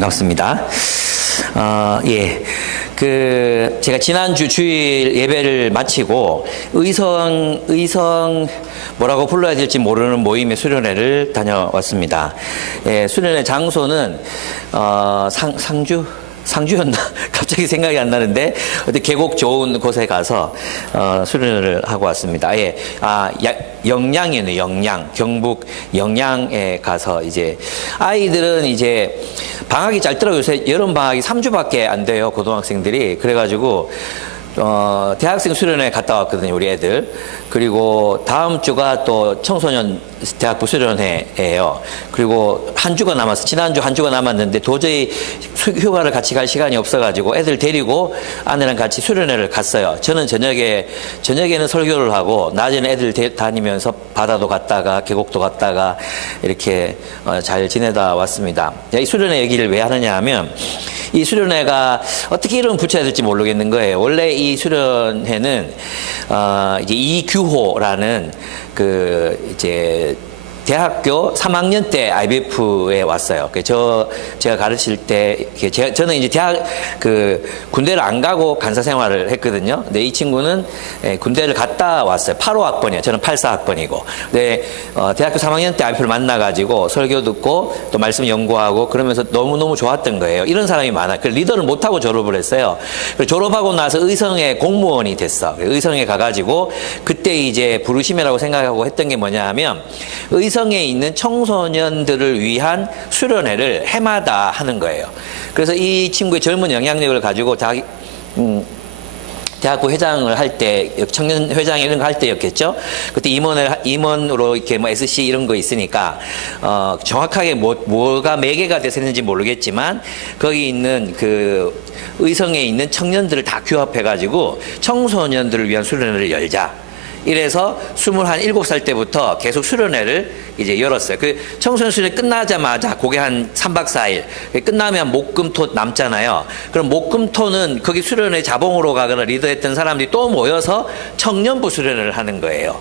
반갑습니다. 예. 제가 지난주 주일 예배를 마치고 의성 뭐라고 불러야 될지 모르는 모임의 수련회를 다녀왔습니다. 예, 수련회 장소는, 상주였나? 갑자기 생각이 안 나는데, 어디 계곡 좋은 곳에 가서, 수련회를 하고 왔습니다. 예. 영양이네요, 영양. 경북 영양에 가서 이제, 아이들은 이제, 방학이 짧더라고요. 요새 여름방학이 3주밖에 안 돼요, 고등학생들이. 그래가지고, 대학생 수련회 갔다 왔거든요, 우리 애들. 그리고 다음 주가 또 청소년 대학부 수련회예요. 그리고 한 주가 남았어. 지난주 한 주가 남았는데 도저히 휴가를 같이 갈 시간이 없어가지고 애들 데리고 아내랑 같이 수련회를 갔어요. 저는 저녁에는 설교를 하고 낮에는 애들 다니면서 바다도 갔다가 계곡도 갔다가 이렇게 잘 지내다 왔습니다. 이 수련회 얘기를 왜 하느냐 하면 이 수련회가 어떻게 이름 붙여야 될지 모르겠는 거예요. 원래 이 수련회는 이제 이규호라는 이제 대학교 3학년 때 IBF에 왔어요. 제가 가르칠 때, 저는 이제 군대를 안 가고 간사 생활을 했거든요. 근데 이 친구는 군대를 갔다 왔어요. 8호학번이에요. 저는 84학번이고. 근데, 대학교 3학년 때 IBF를 만나가지고 설교 듣고 또 말씀 연구하고 그러면서 너무너무 좋았던 거예요. 이런 사람이 많아요. 리더를 못하고 졸업을 했어요. 졸업하고 나서 의성에 공무원이 됐어. 의성에 가가지고 그때 이제 부르심이라고 생각하고 했던 게 뭐냐 하면 의성에 있는 청소년들을 위한 수련회를 해마다 하는 거예요. 그래서 이 친구의 젊은 영향력을 가지고 대학교 회장을 할 때, 청년 회장 이런 거 할 때였겠죠? 그때 임원으로 이렇게 SC 이런 거 있으니까, 정확하게 뭐가 매개가 돼서 했는지 모르겠지만, 거기 있는 의성에 있는 청년들을 다 규합해가지고 청소년들을 위한 수련회를 열자. 이래서 27살 때부터 계속 수련회를 이제 열었어요. 청소년 수련회 끝나자마자 그게 한 3박 4일. 끝나면 목금토 남잖아요. 그럼 목금토는 거기 수련회 자봉으로 가거나 리더했던 사람들이 또 모여서 청년부 수련회를 하는 거예요.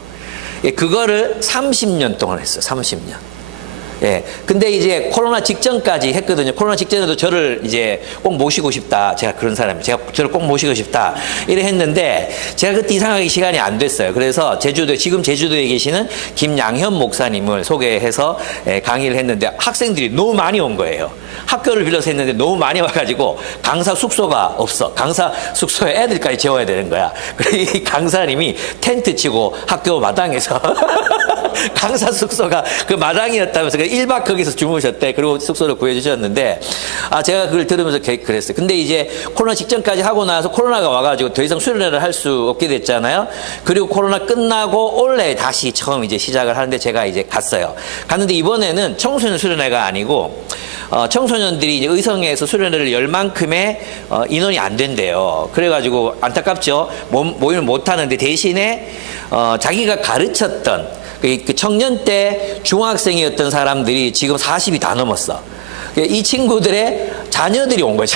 그거를 30년 동안 했어요. 30년. 예. 근데 이제 코로나 직전까지 했거든요. 코로나 직전에도 저를 이제 꼭 모시고 싶다. 제가 그런 사람이에요. 제가 저를 꼭 모시고 싶다. 이래 했는데 제가 그때 이상하게 시간이 안 됐어요. 그래서 지금 제주도에 계시는 김양현 목사님을 소개해서 강의를 했는데 학생들이 너무 많이 온 거예요. 학교를 빌려서 했는데 너무 많이 와가지고 강사 숙소가 없어. 강사 숙소에 애들까지 재워야 되는 거야. 그래서 이 강사님이 텐트 치고 학교 마당에서 강사 숙소가 그 마당이었다면서 1박 거기서 주무셨대. 그리고 숙소를 구해주셨는데, 제가 그걸 들으면서 그랬어요. 근데 이제 코로나 직전까지 하고 나서 코로나가 와가지고 더 이상 수련회를 할 수 없게 됐잖아요. 그리고 코로나 끝나고 올해 다시 처음 이제 시작을 하는데 제가 이제 갔어요. 갔는데 이번에는 청소년 수련회가 아니고, 청소년들이 이제 의성에서 수련회를 열 만큼의 인원이 안 된대요. 그래가지고 안타깝죠. 모임을 못 하는데 대신에 자기가 가르쳤던 그 청년 때 중학생이었던 사람들이 지금 40이 다 넘었어. 이 친구들의 자녀들이 온 거예요.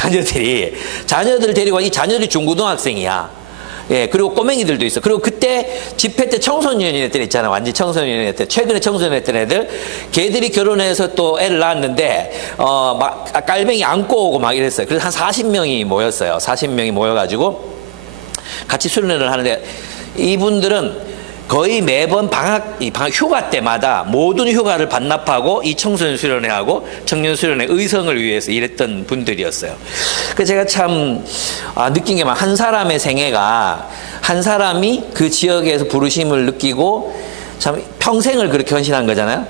자녀들을 데리고 이 자녀들이 중고등학생이야. 예, 그리고 꼬맹이들도 있어. 그리고 그때 집회 때 청소년이었던 애 있잖아. 완전 청소년이었던 최근에 청소년이었던 애들. 걔들이 결혼해서 또 애를 낳았는데, 깔뱅이 안고 오고 막 이랬어요. 그래서 한 40명이 모였어요. 40명이 모여가지고 같이 수련회를 하는데 이분들은 거의 매번 방학 휴가 때마다 모든 휴가를 반납하고 이 청소년 수련회하고 청년 수련회 의성을 위해서 일했던 분들이었어요. 그래서 제가 참 느낀 게 한 사람의 생애가 한 사람이 그 지역에서 부르심을 느끼고 참 평생을 그렇게 헌신한 거잖아요.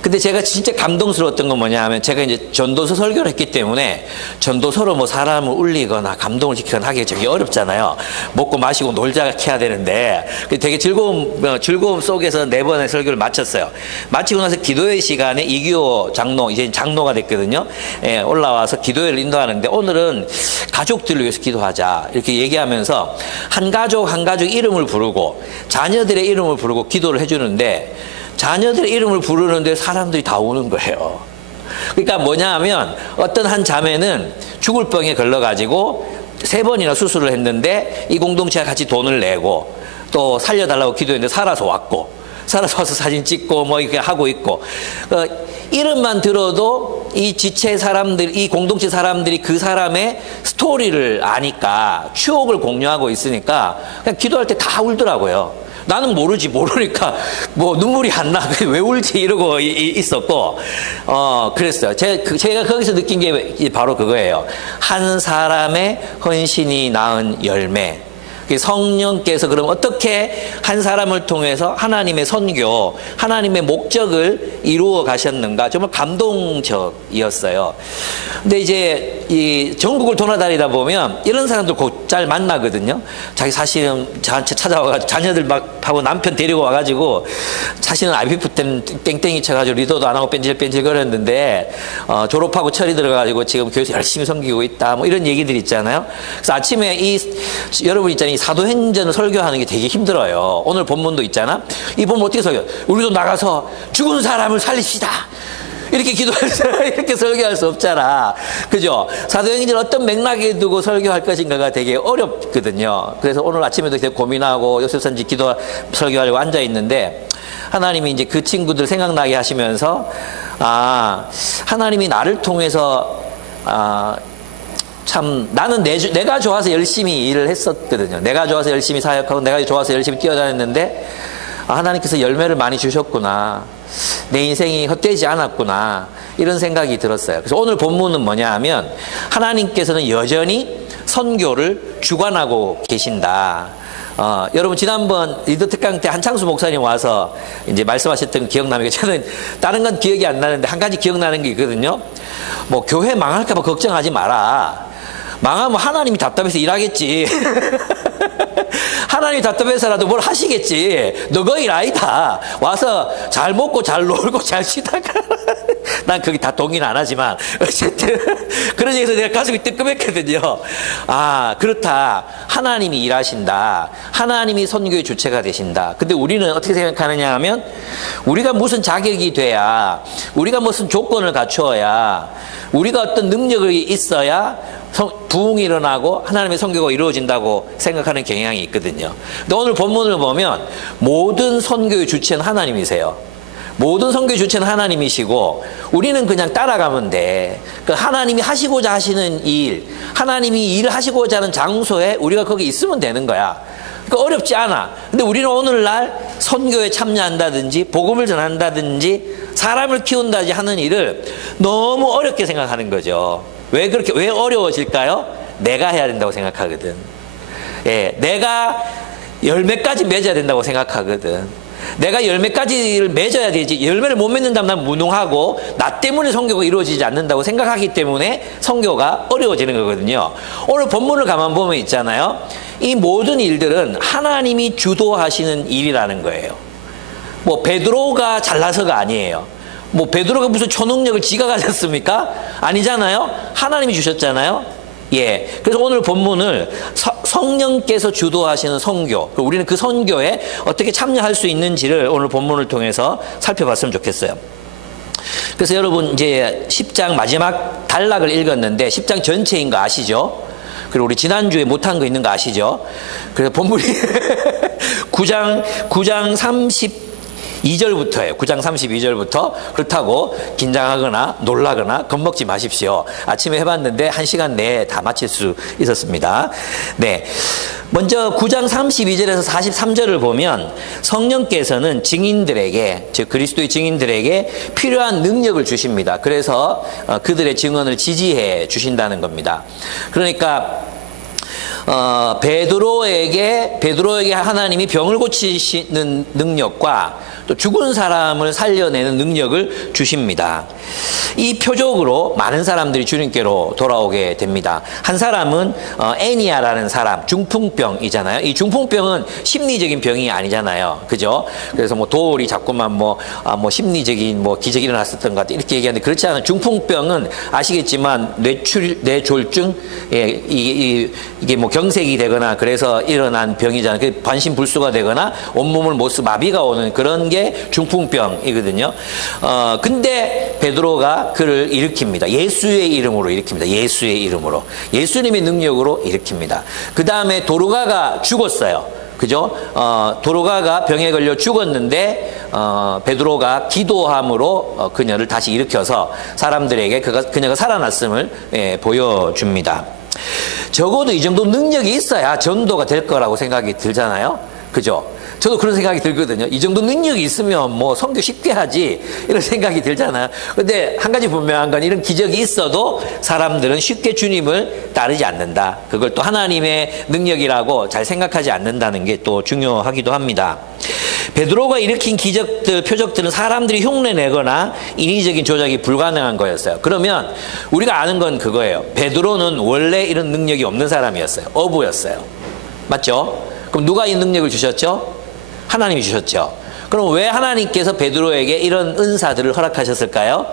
근데 제가 진짜 감동스러웠던 건 뭐냐 하면 제가 이제 전도서 설교를 했기 때문에 전도서로 뭐 사람을 울리거나 감동을 시키거나 하기 되게 어렵잖아요. 먹고 마시고 놀자 해야 되는데 되게 즐거움 속에서 4번의 설교를 마쳤어요. 마치고 나서 기도회 시간에 이규호 장로, 이제 장로가 됐거든요. 예, 올라와서 기도회를 인도하는데 오늘은 가족들을 위해서 기도하자 이렇게 얘기하면서 한 가족 이름을 부르고 자녀들의 이름을 부르고 기도를 해주는데 자녀들의 이름을 부르는데 사람들이 다 오는 거예요. 그러니까 뭐냐 하면 어떤 한 자매는 죽을 병에 걸려가지고 3번이나 수술을 했는데 이 공동체가 같이 돈을 내고 또 살려달라고 기도했는데 살아서 왔고 살아서 와서 사진 찍고 뭐 이렇게 하고 있고 이름만 들어도 이 지체 사람들, 이 공동체 사람들이 그 사람의 스토리를 아니까, 추억을 공유하고 있으니까 그냥 기도할 때 다 울더라고요. 나는 모르니까 뭐 눈물이 안 나. 왜 울지? 이러고 있었고, 그랬어요. 제가 거기서 느낀 게 바로 그거예요. 한 사람의 헌신이 낳은 열매. 성령께서 그럼 어떻게 한 사람을 통해서 하나님의 선교, 하나님의 목적을 이루어 가셨는가, 정말 감동적이었어요. 근데 이제 이 전국을 돌아다니다 보면 이런 사람들 곧잘 만나거든요. 자기 사실은 저한테 찾아와가지고 자녀들 막 하고 남편 데리고 와가지고 자신은 IMF 때는 땡땡이 쳐가지고 리더도 안 하고 뺀질뺀질 거렸는데 졸업하고 철이 들어가지고 지금 교회에서 열심히 섬기고 있다, 뭐 이런 얘기들 있잖아요. 그래서 아침에 여러분 있잖아요. 사도행전을 설교하는 게 되게 힘들어요. 오늘 본문도 있잖아. 이 본문 어떻게 설교? 우리도 나가서 죽은 사람을 살립시다. 이렇게 기도해서 이렇게 설교할 수 없잖아. 그죠? 사도행전 어떤 맥락에 두고 설교할 것인가가 되게 어렵거든요. 그래서 오늘 아침에도 되게 고민하고 요셉선지 기도 설교하려고 앉아 있는데 하나님이 이제 그 친구들 생각나게 하시면서 하나님이 나를 통해서 참 나는 내가 좋아서 열심히 일을 했었거든요. 내가 좋아서 열심히 사역하고 내가 좋아서 열심히 뛰어다녔는데 하나님께서 열매를 많이 주셨구나. 내 인생이 헛되지 않았구나. 이런 생각이 들었어요. 그래서 오늘 본문은 뭐냐 하면 하나님께서는 여전히 선교를 주관하고 계신다. 여러분 지난번 리더 특강 때 한창수 목사님 와서 이제 말씀하셨던 거 기억나면 저는 다른 건 기억이 안 나는데 한 가지 기억나는 게 있거든요. 뭐 교회 망할까 봐 걱정하지 마라. 망하면 하나님이 답답해서 일하겠지. 하나님이 답답해서라도 뭘 하시겠지. 너거 일 아니다. 와서 잘 먹고 잘 놀고 잘 쉬다가 난 거기 다 동의는 안 하지만 어쨌든 그런 얘기에서 내가 가슴이 뜨끔했거든요. 그렇다. 하나님이 일하신다. 하나님이 선교의 주체가 되신다. 근데 우리는 어떻게 생각하느냐 하면 우리가 무슨 자격이 돼야, 우리가 무슨 조건을 갖추어야, 우리가 어떤 능력이 있어야 부흥이 일어나고 하나님의 선교가 이루어진다고 생각하는 경향이 있거든요. 근데 오늘 본문을 보면 모든 선교의 주체는 하나님이세요. 모든 선교의 주체는 하나님이시고 우리는 그냥 따라가면 돼. 그러니까 하나님이 하시고자 하시는 일, 하나님이 일을 하시고자 하는 장소에 우리가 거기 있으면 되는 거야. 그러니까 어렵지 않아. 근데 우리는 오늘날 선교에 참여한다든지 복음을 전한다든지 사람을 키운다든지 하는 일을 너무 어렵게 생각하는 거죠. 왜 어려워질까요? 내가 해야 된다고 생각하거든. 예, 내가 열매까지 맺어야 된다고 생각하거든. 내가 열매까지를 맺어야 되지. 열매를 못 맺는다면 난 무능하고 나 때문에 선교가 이루어지지 않는다고 생각하기 때문에 선교가 어려워지는 거거든요. 오늘 본문을 가만 보면 있잖아요. 이 모든 일들은 하나님이 주도하시는 일이라는 거예요. 뭐 베드로가 잘나서가 아니에요. 뭐 베드로가 무슨 초능력을 지가 가졌습니까? 아니잖아요. 하나님이 주셨잖아요. 예. 그래서 오늘 본문을 성령께서 주도하시는 선교, 우리는 그 선교에 어떻게 참여할 수 있는지를 오늘 본문을 통해서 살펴봤으면 좋겠어요. 그래서 여러분 이제 10장 마지막 단락을 읽었는데 10장 전체인 거 아시죠? 그리고 우리 지난주에 못한 거 있는 거 아시죠? 그래서 본문이 9장 32절부터예요. 9장 32절부터. 그렇다고 긴장하거나 놀라거나 겁먹지 마십시오. 아침에 해봤는데 1시간 내에 다 마칠 수 있었습니다. 네. 먼저 9장 32절에서 43절을 보면 성령께서는 증인들에게, 즉 그리스도의 증인들에게 필요한 능력을 주십니다. 그래서 그들의 증언을 지지해 주신다는 겁니다. 그러니까 베드로에게 하나님이 병을 고치시는 능력과 또 죽은 사람을 살려내는 능력을 주십니다. 이 표적으로 많은 사람들이 주님께로 돌아오게 됩니다. 한 사람은 애니아라는 사람, 중풍병이잖아요. 이 중풍병은 심리적인 병이 아니잖아요. 그죠? 그래서 뭐 도울이 자꾸만 뭐 심리적인 기적이 일어났었던 것 같다 이렇게 얘기하는데 그렇지 않아요. 중풍병은 아시겠지만 뇌졸중, 예, 이게 뭐 경색이 되거나 그래서 일어난 병이잖아요. 그 반신불수가 되거나 온몸을 못 쓰고 마비가 오는 그런 게 중풍병이거든요. 근데 베드로가 그를 일으킵니다. 예수의 이름으로 일으킵니다. 예수의 이름으로. 예수님의 능력으로 일으킵니다. 그 다음에 도르가가 죽었어요. 그죠? 도르가가 병에 걸려 죽었는데 베드로가 기도함으로 그녀를 다시 일으켜서 사람들에게 그녀가 살아났음을 보여줍니다. 적어도 이 정도 능력이 있어야 전도가 될 거라고 생각이 들잖아요. 그죠? 저도 그런 생각이 들거든요. 이 정도 능력이 있으면 뭐 선교 쉽게 하지 이런 생각이 들잖아요. 근데 한 가지 분명한 건 이런 기적이 있어도 사람들은 쉽게 주님을 따르지 않는다. 그걸 또 하나님의 능력이라고 잘 생각하지 않는다는 게 또 중요하기도 합니다. 베드로가 일으킨 기적들, 표적들은 사람들이 흉내내거나 인위적인 조작이 불가능한 거였어요. 그러면 우리가 아는 건 그거예요. 베드로는 원래 이런 능력이 없는 사람이었어요. 어부였어요. 맞죠? 그럼 누가 이 능력을 주셨죠? 하나님이 주셨죠. 그럼 왜 하나님께서 베드로에게 이런 은사들을 허락하셨을까요?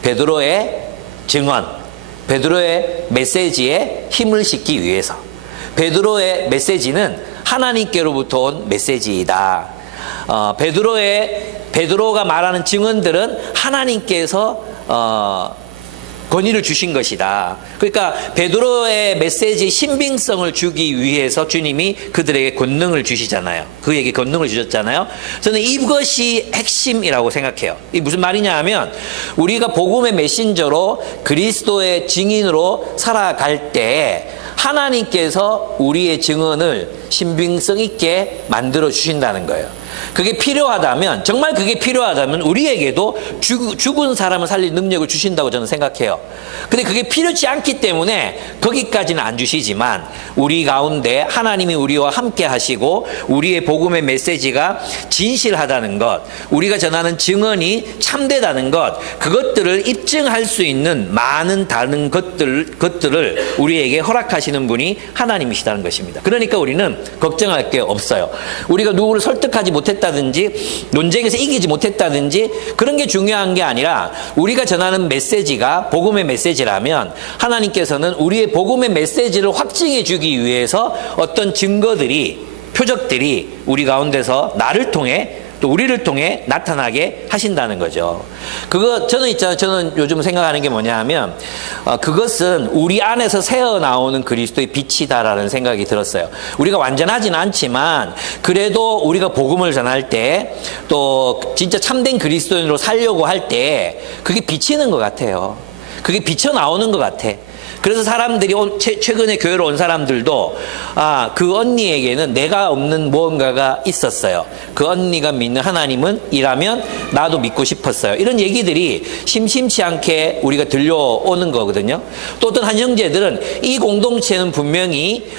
베드로의 증언, 베드로의 메시지에 힘을 싣기 위해서. 베드로의 메시지는 하나님께로부터 온 메시지이다. 베드로가 말하는 증언들은 하나님께서 권위를 주신 것이다. 그러니까 베드로의 메시지 신빙성을 주기 위해서 주님이 그들에게 권능을 주시잖아요. 그에게 권능을 주셨잖아요. 저는 이것이 핵심이라고 생각해요. 이게 무슨 말이냐 하면 우리가 복음의 메신저로 그리스도의 증인으로 살아갈 때 하나님께서 우리의 증언을 신빙성 있게 만들어 주신다는 거예요. 그게 필요하다면, 정말 그게 필요하다면 우리에게도 죽은 사람을 살릴 능력을 주신다고 저는 생각해요. 근데 그게 필요치 않기 때문에 거기까지는 안 주시지만 우리 가운데 하나님이 우리와 함께 하시고 우리의 복음의 메시지가 진실하다는 것, 우리가 전하는 증언이 참되다는 것, 그것들을 입증할 수 있는 많은 다른 것들을 우리에게 허락하시는 분이 하나님이시다는 것입니다. 그러니까 우리는 걱정할 게 없어요. 우리가 누구를 설득하지 못했다든지 논쟁에서 이기지 못했다든지 그런 게 중요한 게 아니라 우리가 전하는 메시지가 복음의 메시지라면 하나님께서는 우리의 복음의 메시지를 확증해 주기 위해서 어떤 증거들이, 표적들이 우리 가운데서 나를 통해 또 우리를 통해 나타나게 하신다는 거죠. 저는 요즘 생각하는 게 뭐냐 하면 그것은 우리 안에서 새어나오는 그리스도의 빛이다라는 생각이 들었어요. 우리가 완전하진 않지만 그래도 우리가 복음을 전할 때 또 진짜 참된 그리스도인으로 살려고 할 때 그게 비치는 것 같아요. 그게 비쳐 나오는 것 같아. 그래서 사람들이 최근에 교회로 온 사람들도 그 언니에게는 내가 없는 무언가가 있었어요. 그 언니가 믿는 하나님은 이라면 나도 믿고 싶었어요. 이런 얘기들이 심심치 않게 우리가 들려오는 거거든요. 또 어떤 한 형제들은 이 공동체는 분명히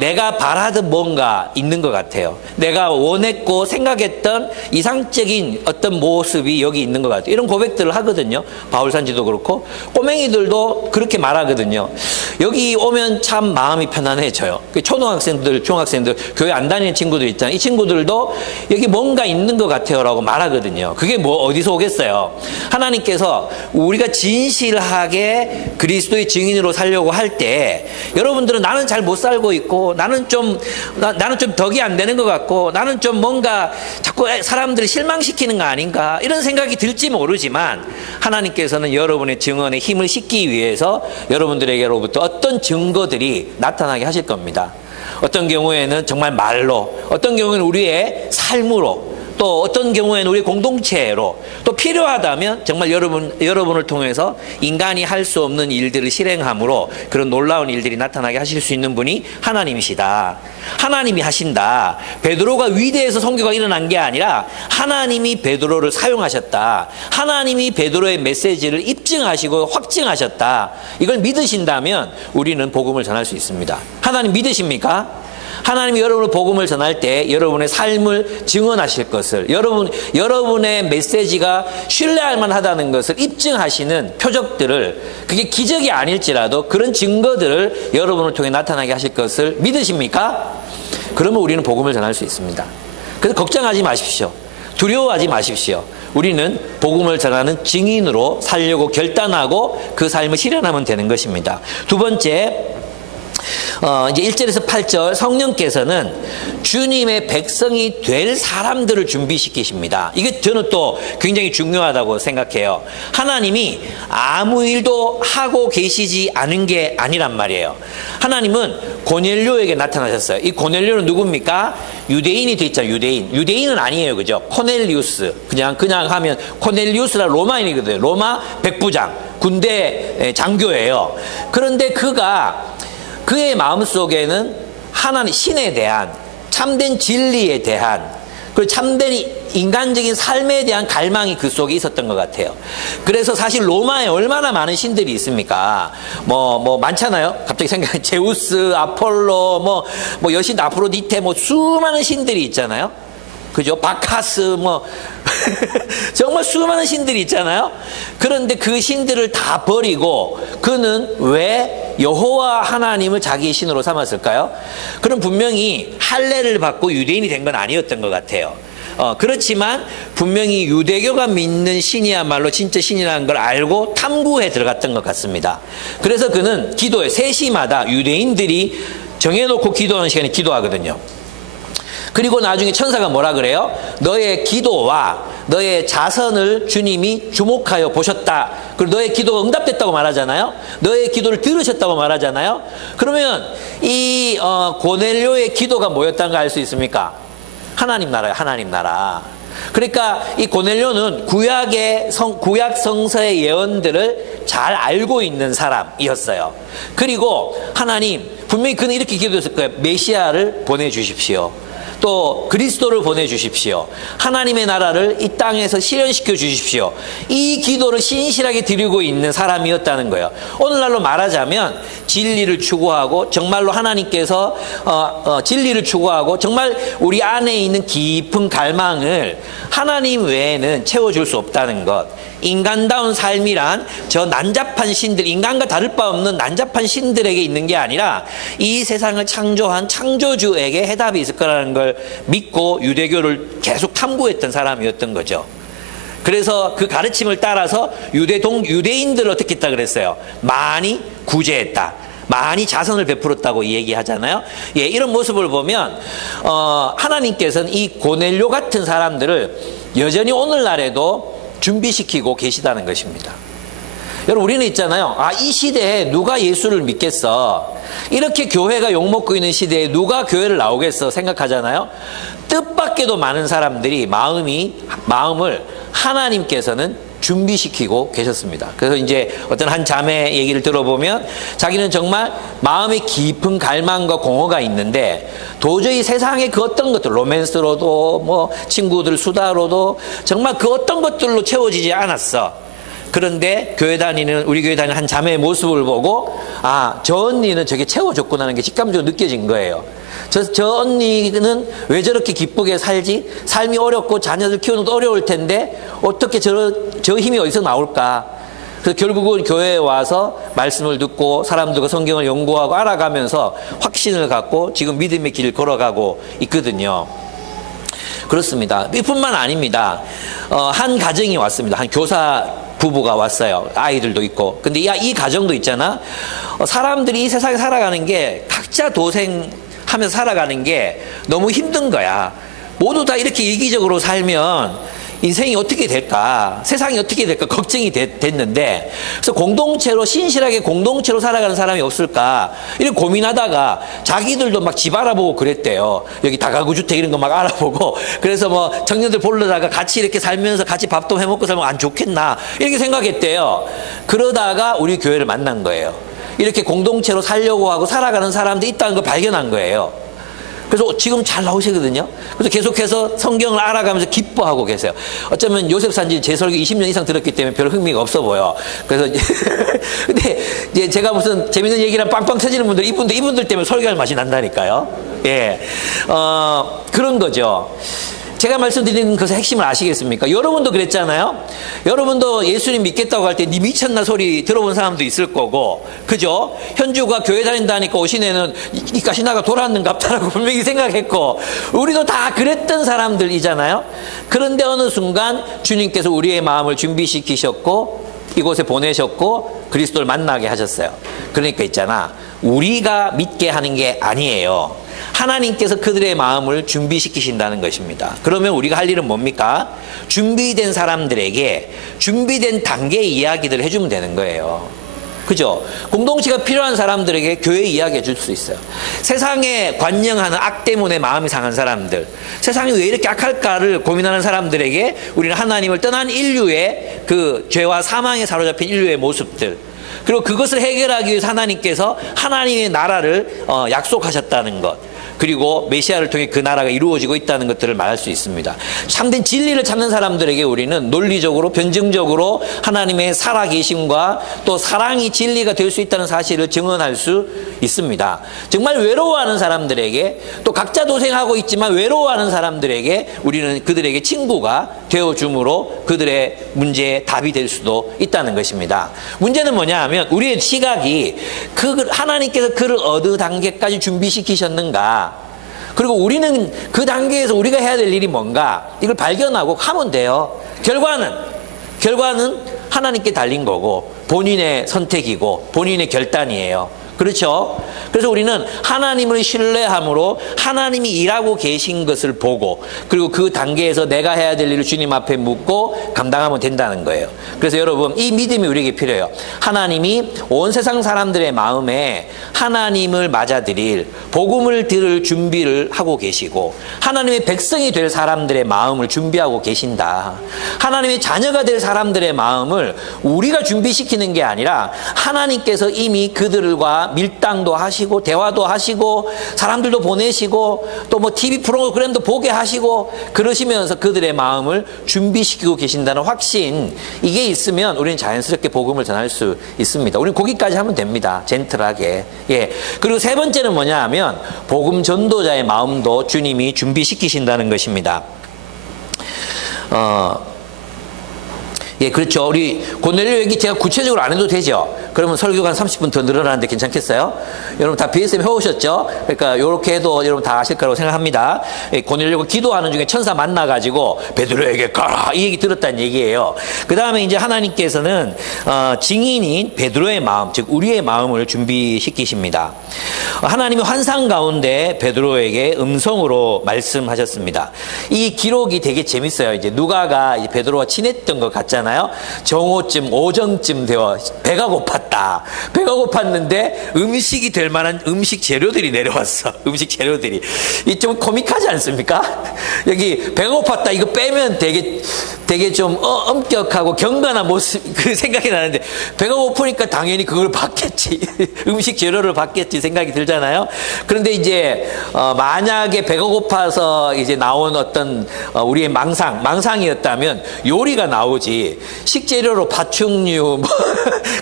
내가 바라던 뭔가 있는 것 같아요. 내가 원했고 생각했던 이상적인 어떤 모습이 여기 있는 것 같아요. 이런 고백들을 하거든요. 바울산지도 그렇고 꼬맹이들도 그렇게 말하거든요. 여기 오면 참 마음이 편안해져요. 초등학생들, 중학생들, 교회 안 다니는 친구들 있잖아요. 이 친구들도 여기 뭔가 있는 것 같아요 라고 말하거든요. 그게 뭐 어디서 오겠어요? 하나님께서 우리가 진실하게 그리스도의 증인으로 살려고 할 때 여러분들은 나는 잘 못 살고 있고 나는 좀 덕이 안 되는 것 같고 나는 좀 뭔가 자꾸 사람들을 실망시키는 거 아닌가 이런 생각이 들지 모르지만 하나님께서는 여러분의 증언에 힘을 싣기 위해서 여러분들에게로부터 어떤 증거들이 나타나게 하실 겁니다. 어떤 경우에는 정말 말로, 어떤 경우에는 우리의 삶으로, 또 어떤 경우에는 우리 공동체로, 또 필요하다면 정말 여러분을 통해서 인간이 할 수 없는 일들을 실행함으로 그런 놀라운 일들이 나타나게 하실 수 있는 분이 하나님이시다. 하나님이 하신다. 베드로가 위대해서 선교가 일어난 게 아니라 하나님이 베드로를 사용하셨다. 하나님이 베드로의 메시지를 입증하시고 확증하셨다. 이걸 믿으신다면 우리는 복음을 전할 수 있습니다. 하나님 믿으십니까? 하나님이 여러분의 복음을 전할 때 여러분의 삶을 증언하실 것을, 여러분의 메시지가 신뢰할 만하다는 것을 입증하시는 표적들을, 그게 기적이 아닐지라도 그런 증거들을 여러분을 통해 나타나게 하실 것을 믿으십니까? 그러면 우리는 복음을 전할 수 있습니다. 그래서 걱정하지 마십시오. 두려워하지 마십시오. 우리는 복음을 전하는 증인으로 살려고 결단하고 그 삶을 실현하면 되는 것입니다. 두 번째, 이제 1절에서 8절 성령께서는 주님의 백성이 될 사람들을 준비시키십니다. 이게 저는 또 굉장히 중요하다고 생각해요. 하나님이 아무 일도 하고 계시지 않은 게 아니란 말이에요. 하나님은 고넬료에게 나타나셨어요. 이 고넬료는 누굽니까? 유대인이 돼 있잖아요. 유대인은 아니에요. 그죠? 코넬리우스. 그냥 하면 코넬리우스라 로마인이거든요. 로마 백부장, 군대 장교예요. 그런데 그의 마음속에는 하나님 신에 대한 참된 진리에 대한 그리고 참된 인간적인 삶에 대한 갈망이 그 속에 있었던 것 같아요. 그래서 사실 로마에 얼마나 많은 신들이 있습니까? 많잖아요. 갑자기 생각해 제우스, 아폴로, 여신 아프로디테, 수많은 신들이 있잖아요. 그죠? 바카스, 정말 수많은 신들이 있잖아요. 그런데 그 신들을 다 버리고 그는 왜 여호와 하나님을 자기의 신으로 삼았을까요? 그럼 분명히 할례를 받고 유대인이 된 건 아니었던 것 같아요. 그렇지만 분명히 유대교가 믿는 신이야말로 진짜 신이라는 걸 알고 탐구해 들어갔던 것 같습니다. 그래서 그는 기도에 3시마다 유대인들이 정해놓고 기도하는 시간에 기도하거든요. 그리고 나중에 천사가 뭐라 그래요? 너의 기도와 너의 자선을 주님이 주목하여 보셨다. 그리고 너의 기도가 응답됐다고 말하잖아요. 너의 기도를 들으셨다고 말하잖아요. 그러면 이 고넬료의 기도가 뭐였다는 걸 알 수 있습니까? 하나님 나라예요. 하나님 나라. 그러니까 이 고넬료는 구약 성서의 예언들을 잘 알고 있는 사람이었어요. 그리고 하나님 분명히 그는 이렇게 기도했을 거예요. 메시아를 보내주십시오. 또 그리스도를 보내주십시오. 하나님의 나라를 이 땅에서 실현시켜 주십시오. 이 기도를 신실하게 드리고 있는 사람이었다는 거예요. 오늘날로 말하자면 진리를 추구하고 정말로 하나님께서 진리를 추구하고 정말 우리 안에 있는 깊은 갈망을 하나님 외에는 채워줄 수 없다는 것. 인간다운 삶이란 저 난잡한 신들, 인간과 다를 바 없는 난잡한 신들에게 있는 게 아니라 이 세상을 창조한 창조주에게 해답이 있을 거라는 걸 믿고 유대교를 계속 탐구했던 사람이었던 거죠. 그래서 그 가르침을 따라서 유대인들을 어떻게 했다 그랬어요? 많이 구제했다. 많이 자선을 베풀었다고 얘기하잖아요. 예, 이런 모습을 보면 하나님께서는 이 고넬료 같은 사람들을 여전히 오늘날에도 준비시키고 계시다는 것입니다. 여러분 우리는 있잖아요. 이 시대에 누가 예수를 믿겠어? 이렇게 교회가 욕먹고 있는 시대에 누가 교회를 나오겠어? 생각하잖아요. 뜻밖에도 많은 사람들이 마음을 하나님께서는 준비시키고 계셨습니다. 그래서 이제 어떤 한 자매 얘기를 들어보면 자기는 정말 마음의 깊은 갈망과 공허가 있는데 도저히 세상의 그 어떤 것들, 로맨스로도 친구들 수다로도 정말 그 어떤 것들로 채워지지 않았어. 그런데 우리 교회 다니는 한 자매의 모습을 보고 저 언니는 저게 채워줬구나 하는 게 직감적으로 느껴진 거예요. 저 언니는 왜 저렇게 기쁘게 살지? 삶이 어렵고 자녀들 키우는 것도 어려울 텐데 어떻게 저 힘이 어디서 나올까? 그래서 결국은 교회에 와서 말씀을 듣고 사람들과 성경을 연구하고 알아가면서 확신을 갖고 지금 믿음의 길을 걸어가고 있거든요. 그렇습니다. 이뿐만 아닙니다. 한 가정이 왔습니다. 한 교사 부부가 왔어요. 아이들도 있고. 근데 이 가정도 있잖아. 사람들이 이 세상에 살아가는 게 각자 도생하면서 살아가는 게 너무 힘든 거야. 모두 다 이렇게 이기적으로 살면 인생이 어떻게 될까? 세상이 어떻게 될까? 걱정이 됐는데 그래서 공동체로 신실하게 공동체로 살아가는 사람이 없을까? 이렇게 고민하다가 자기들도 막 집 알아보고 그랬대요. 여기 다가구 주택 이런 거 막 알아보고 그래서 청년들 보려다가 같이 이렇게 살면서 같이 밥도 해먹고 살면 안 좋겠나? 이렇게 생각했대요. 그러다가 우리 교회를 만난 거예요. 이렇게 공동체로 살려고 하고 살아가는 사람들이 있다는 걸 발견한 거예요. 그래서 지금 잘 나오시거든요. 그래서 계속해서 성경을 알아가면서 기뻐하고 계세요. 어쩌면 요셉 산지 제 설교 20년 이상 들었기 때문에 별 흥미가 없어 보여. 그래서 근데 이제 제가 무슨 재밌는 얘기랑 빵빵 터지는 분들 이분들 때문에 설교할 맛이 난다니까요. 예, 그런 거죠. 제가 말씀드리는 것의 핵심을 아시겠습니까? 여러분도 그랬잖아요. 여러분도 예수님 믿겠다고 할 때 니 미쳤나 소리 들어본 사람도 있을 거고, 그죠? 현주가 교회 다닌다니까 오신 애는 이 가시나가 돌아왔는갑다라고 분명히 생각했고, 우리도 다 그랬던 사람들이잖아요. 그런데 어느 순간 주님께서 우리의 마음을 준비시키셨고 이곳에 보내셨고 그리스도를 만나게 하셨어요. 그러니까 있잖아, 우리가 믿게 하는 게 아니에요. 하나님께서 그들의 마음을 준비시키신다는 것입니다. 그러면 우리가 할 일은 뭡니까? 준비된 사람들에게 준비된 단계의 이야기들을 해주면 되는 거예요. 그죠? 공동체가 필요한 사람들에게 교회 이야기해 줄 수 있어요. 세상에 관영하는 악 때문에 마음이 상한 사람들, 세상이 왜 이렇게 악할까를 고민하는 사람들에게 우리는 하나님을 떠난 인류의 그 죄와 사망에 사로잡힌 인류의 모습들, 그리고 그것을 해결하기 위해서 하나님께서 하나님의 나라를 약속하셨다는 것, 그리고 메시아를 통해 그 나라가 이루어지고 있다는 것들을 말할 수 있습니다. 참된 진리를 찾는 사람들에게 우리는 논리적으로 변증적으로 하나님의 살아계심과 또 사랑이 진리가 될 수 있다는 사실을 증언할 수 있습니다. 정말 외로워하는 사람들에게, 또 각자 도생하고 있지만 외로워하는 사람들에게 우리는 그들에게 친구가 되어줌으로 그들의 문제의 답이 될 수도 있다는 것입니다. 문제는 뭐냐 하면 우리의 시각이 하나님께서 그를 어느 단계까지 준비시키셨는가, 그리고 우리는 그 단계에서 우리가 해야 될 일이 뭔가, 이걸 발견하고 하면 돼요. 결과는 하나님께 달린 거고 본인의 선택이고 본인의 결단이에요. 그렇죠? 그래서 우리는 하나님을 신뢰함으로 하나님이 일하고 계신 것을 보고, 그리고 그 단계에서 내가 해야 될 일을 주님 앞에 묻고 감당하면 된다는 거예요. 그래서 여러분, 이 믿음이 우리에게 필요해요. 하나님이 온 세상 사람들의 마음에 하나님을 맞아들일, 복음을 들을 준비를 하고 계시고, 하나님의 백성이 될 사람들의 마음을 준비하고 계신다. 하나님의 자녀가 될 사람들의 마음을 우리가 준비시키는 게 아니라 하나님께서 이미 그들과 밀당도 하시고 대화도 하시고 사람들도 보내시고 또 뭐 TV 프로그램도 보게 하시고 그러시면서 그들의 마음을 준비시키고 계신다는 확신, 이게 있으면 우리는 자연스럽게 복음을 전할 수 있습니다. 우리는 거기까지 하면 됩니다. 젠틀하게. 예. 그리고 세 번째는 뭐냐 하면 복음 전도자의 마음도 주님이 준비시키신다는 것입니다. 예, 그렇죠. 우리 고넬료 얘기 제가 구체적으로 안 해도 되죠. 그러면 설교가 한 30분 더 늘어나는데 괜찮겠어요? 여러분 다 BSM 해오셨죠? 그러니까 이렇게 해도 여러분 다 아실 거라고 생각합니다. 예, 고넬료가 기도하는 중에 천사 만나가지고 베드로에게 가라, 이 얘기 들었다는 얘기예요. 그 다음에 이제 하나님께서는 증인인 베드로의 마음, 즉 우리의 마음을 준비시키십니다. 하나님이 환상 가운데 베드로에게 음성으로 말씀하셨습니다. 이 기록이 되게 재밌어요. 이제 누가가 이제 베드로와 친했던 것 같잖아요. 정오쯤, 오정쯤 되어 배가 고팠다. 배가 고팠는데 음식이 될 만한 음식 재료들이 내려왔어. 음식 재료들이. 이 좀 코믹하지 않습니까? 여기 배가 고팠다. 이거 빼면 되게 좀 엄격하고 경건한 모습, 그 생각이 나는데 배가 고프니까 당연히 그걸 받겠지. 음식 재료를 받겠지 생각이 들잖아요. 그런데 이제 만약에 배가 고파서 이제 나온 어떤 우리의 망상이었다면 요리가 나오지. 식재료로 파충류, 뭐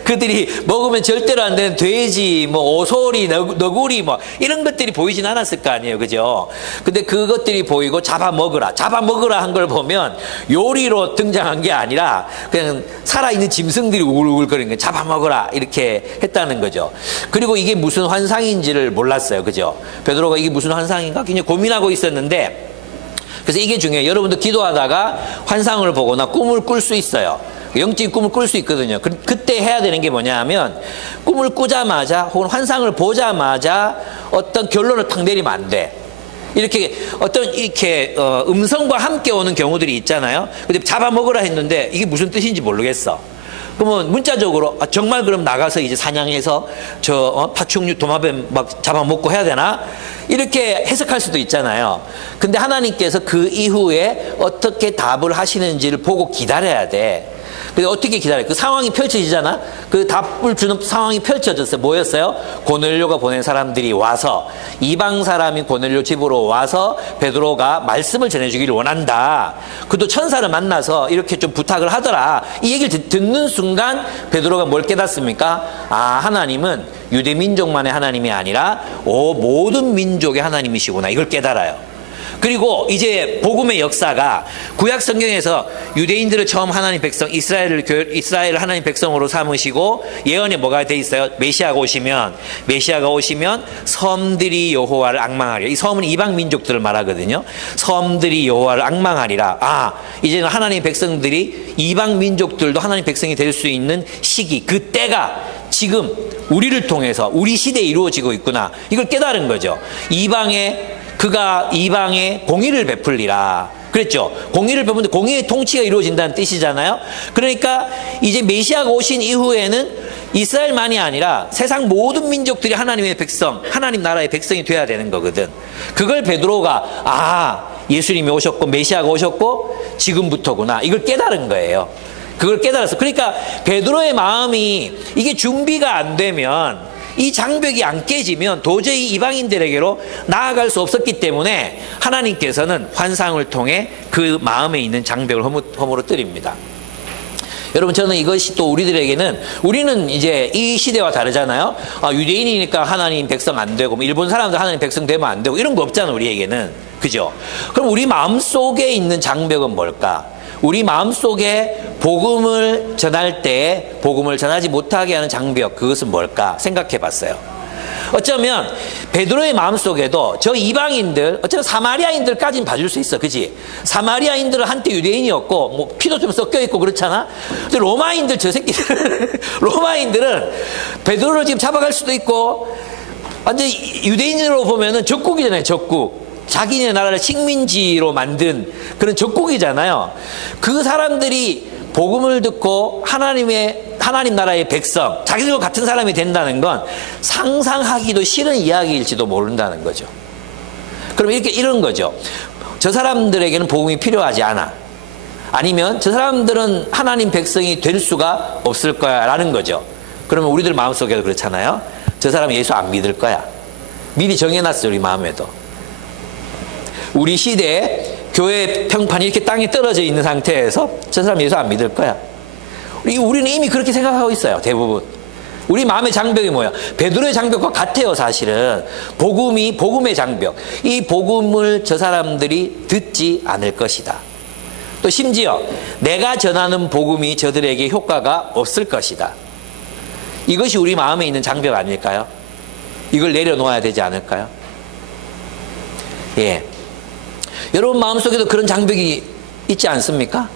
그들이 먹으면 절대로 안 되는 돼지, 뭐 오소리, 너구리, 뭐 이런 것들이 보이진 않았을 거 아니에요, 그죠? 근데 그것들이 보이고 잡아먹으라 한 걸 보면 요리로 등장한 게 아니라 그냥 살아있는 짐승들이 우글우글거리는 거 잡아먹으라 이렇게 했다는 거죠. 그리고 이게 무슨 환상인지를 몰랐어요, 그죠? 베드로가 이게 무슨 환상인가 굉장히 고민하고 있었는데. 그래서 이게 중요해요. 여러분도 기도하다가 환상을 보거나 꿈을 꿀 수 있어요. 영적인 꿈을 꿀 수 있거든요. 그때 해야 되는 게 뭐냐 하면 꿈을 꾸자마자 혹은 환상을 보자마자 어떤 결론을 탁 내리면 안 돼. 이렇게 음성과 함께 오는 경우들이 있잖아요. 근데 잡아먹으라 했는데 이게 무슨 뜻인지 모르겠어. 그러면 문자적으로 정말 그럼 나가서 이제 사냥해서 파충류 도마뱀 막 잡아먹고 해야 되나? 이렇게 해석할 수도 있잖아요. 근데 하나님께서 그 이후에 어떻게 답을 하시는지를 보고 기다려야 돼. 근데 어떻게 기다려요? 그 상황이 펼쳐지잖아? 그 답을 주는 상황이 펼쳐졌어요. 뭐였어요? 고넬료가 보낸 사람들이 와서, 이방 사람이 고넬료 집으로 와서 베드로가 말씀을 전해주기를 원한다. 그도 천사를 만나서 이렇게 좀 부탁을 하더라. 이 얘기를 듣는 순간 베드로가 뭘 깨닫습니까? 아, 하나님은 유대 민족만의 하나님이 아니라 모든 민족의 하나님이시구나. 이걸 깨달아요. 그리고 이제 복음의 역사가 구약 성경에서 유대인들을 처음 하나님 백성 이스라엘을 하나님 백성으로 삼으시고 예언에 뭐가 돼 있어요? 메시아가 오시면 섬들이 여호와를 앙망하리라. 이 섬은 이방 민족들을 말하거든요. 섬들이 여호와를 앙망하리라. 이제는 하나님 백성들이 이방 민족들도 하나님 백성이 될 수 있는 시기, 그 때가 지금 우리를 통해서 우리 시대에 이루어지고 있구나. 이걸 깨달은 거죠. 그가 이방에 공의를 베풀리라 그랬죠. 공의를 베푸는데 공의의 통치가 이루어진다는 뜻이잖아요. 그러니까 이제 메시아가 오신 이후에는 이스라엘만이 아니라 세상 모든 민족들이 하나님의 백성, 하나님 나라의 백성이 돼야 되는 거거든. 그걸 베드로가 예수님이 오셨고 메시아가 오셨고 지금부터구나, 이걸 깨달은 거예요. 그걸 깨달았어. 그러니까 베드로의 마음이 이게 준비가 안 되면, 이 장벽이 안 깨지면 도저히 이방인들에게로 나아갈 수 없었기 때문에 하나님께서는 환상을 통해 그 마음에 있는 장벽을 허물어뜨립니다. 여러분, 저는 이것이 또 우리는 이제 이 시대와 다르잖아요. 유대인이니까 하나님 백성 안 되고, 일본 사람도 하나님 백성 되면 안 되고, 이런 거 없잖아, 우리에게는. 그죠? 그럼 우리 마음 속에 있는 장벽은 뭘까? 우리 마음속에 복음을 전할 때 복음을 전하지 못하게 하는 장벽, 그것은 뭘까 생각해 봤어요. 어쩌면 베드로의 마음속에도 저 이방인들, 어쩌면 사마리아인들까지는 봐줄 수 있어. 그지? 사마리아인들은 한때 유대인이었고 뭐 피도 좀 섞여 있고 그렇잖아. 근데 로마인들, 저 새끼들 로마인들은 베드로를 지금 잡아갈 수도 있고, 완전 유대인으로 보면은 적국이잖아요. 적국. 자기네 나라를 식민지로 만든 그런 적국이잖아요. 그 사람들이 복음을 듣고 하나님 나라의 백성, 자기들과 같은 사람이 된다는 건 상상하기도 싫은 이야기일지도 모른다는 거죠. 그럼 이런 거죠. 저 사람들에게는 복음이 필요하지 않아. 아니면 저 사람들은 하나님 백성이 될 수가 없을 거야 라는 거죠. 그러면 우리들 마음속에도 그렇잖아요. 저 사람 예수 안 믿을 거야. 미리 정해놨어요, 우리 마음에도. 우리 시대에 교회 평판이 이렇게 땅에 떨어져 있는 상태에서 저 사람 예수 안 믿을 거야. 우리는 이미 그렇게 생각하고 있어요, 대부분. 우리 마음의 장벽이 뭐야? 베드로의 장벽과 같아요, 사실은. 복음의 장벽. 이 복음을 저 사람들이 듣지 않을 것이다. 또 심지어 내가 전하는 복음이 저들에게 효과가 없을 것이다. 이것이 우리 마음에 있는 장벽 아닐까요? 이걸 내려놓아야 되지 않을까요? 예. 여러분 마음속에도 그런 장벽이 있지 않습니까?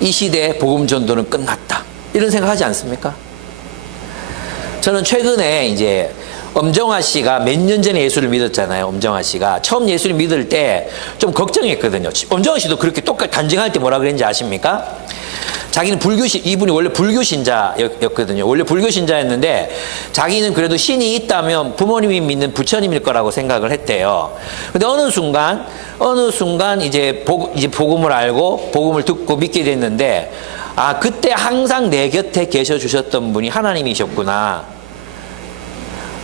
이 시대의 복음 전도는 끝났다, 이런 생각하지 않습니까? 저는 최근에 이제 엄정화 씨가 몇 년 전에 예수를 믿었잖아요. 엄정화 씨가 처음 예수를 믿을 때 좀 걱정했거든요. 엄정화 씨도 그렇게 똑같이 간증할 때 뭐라 그랬는지 아십니까? 자기는 이분이 원래 불교 신자였거든요. 원래 불교 신자였는데 자기는 그래도 신이 있다면 부모님이 믿는 부처님일 거라고 생각을 했대요. 근데 어느 순간 이제 복음을 알고 복음을 듣고 믿게 됐는데, 그때 항상 내 곁에 계셔 주셨던 분이 하나님이셨구나.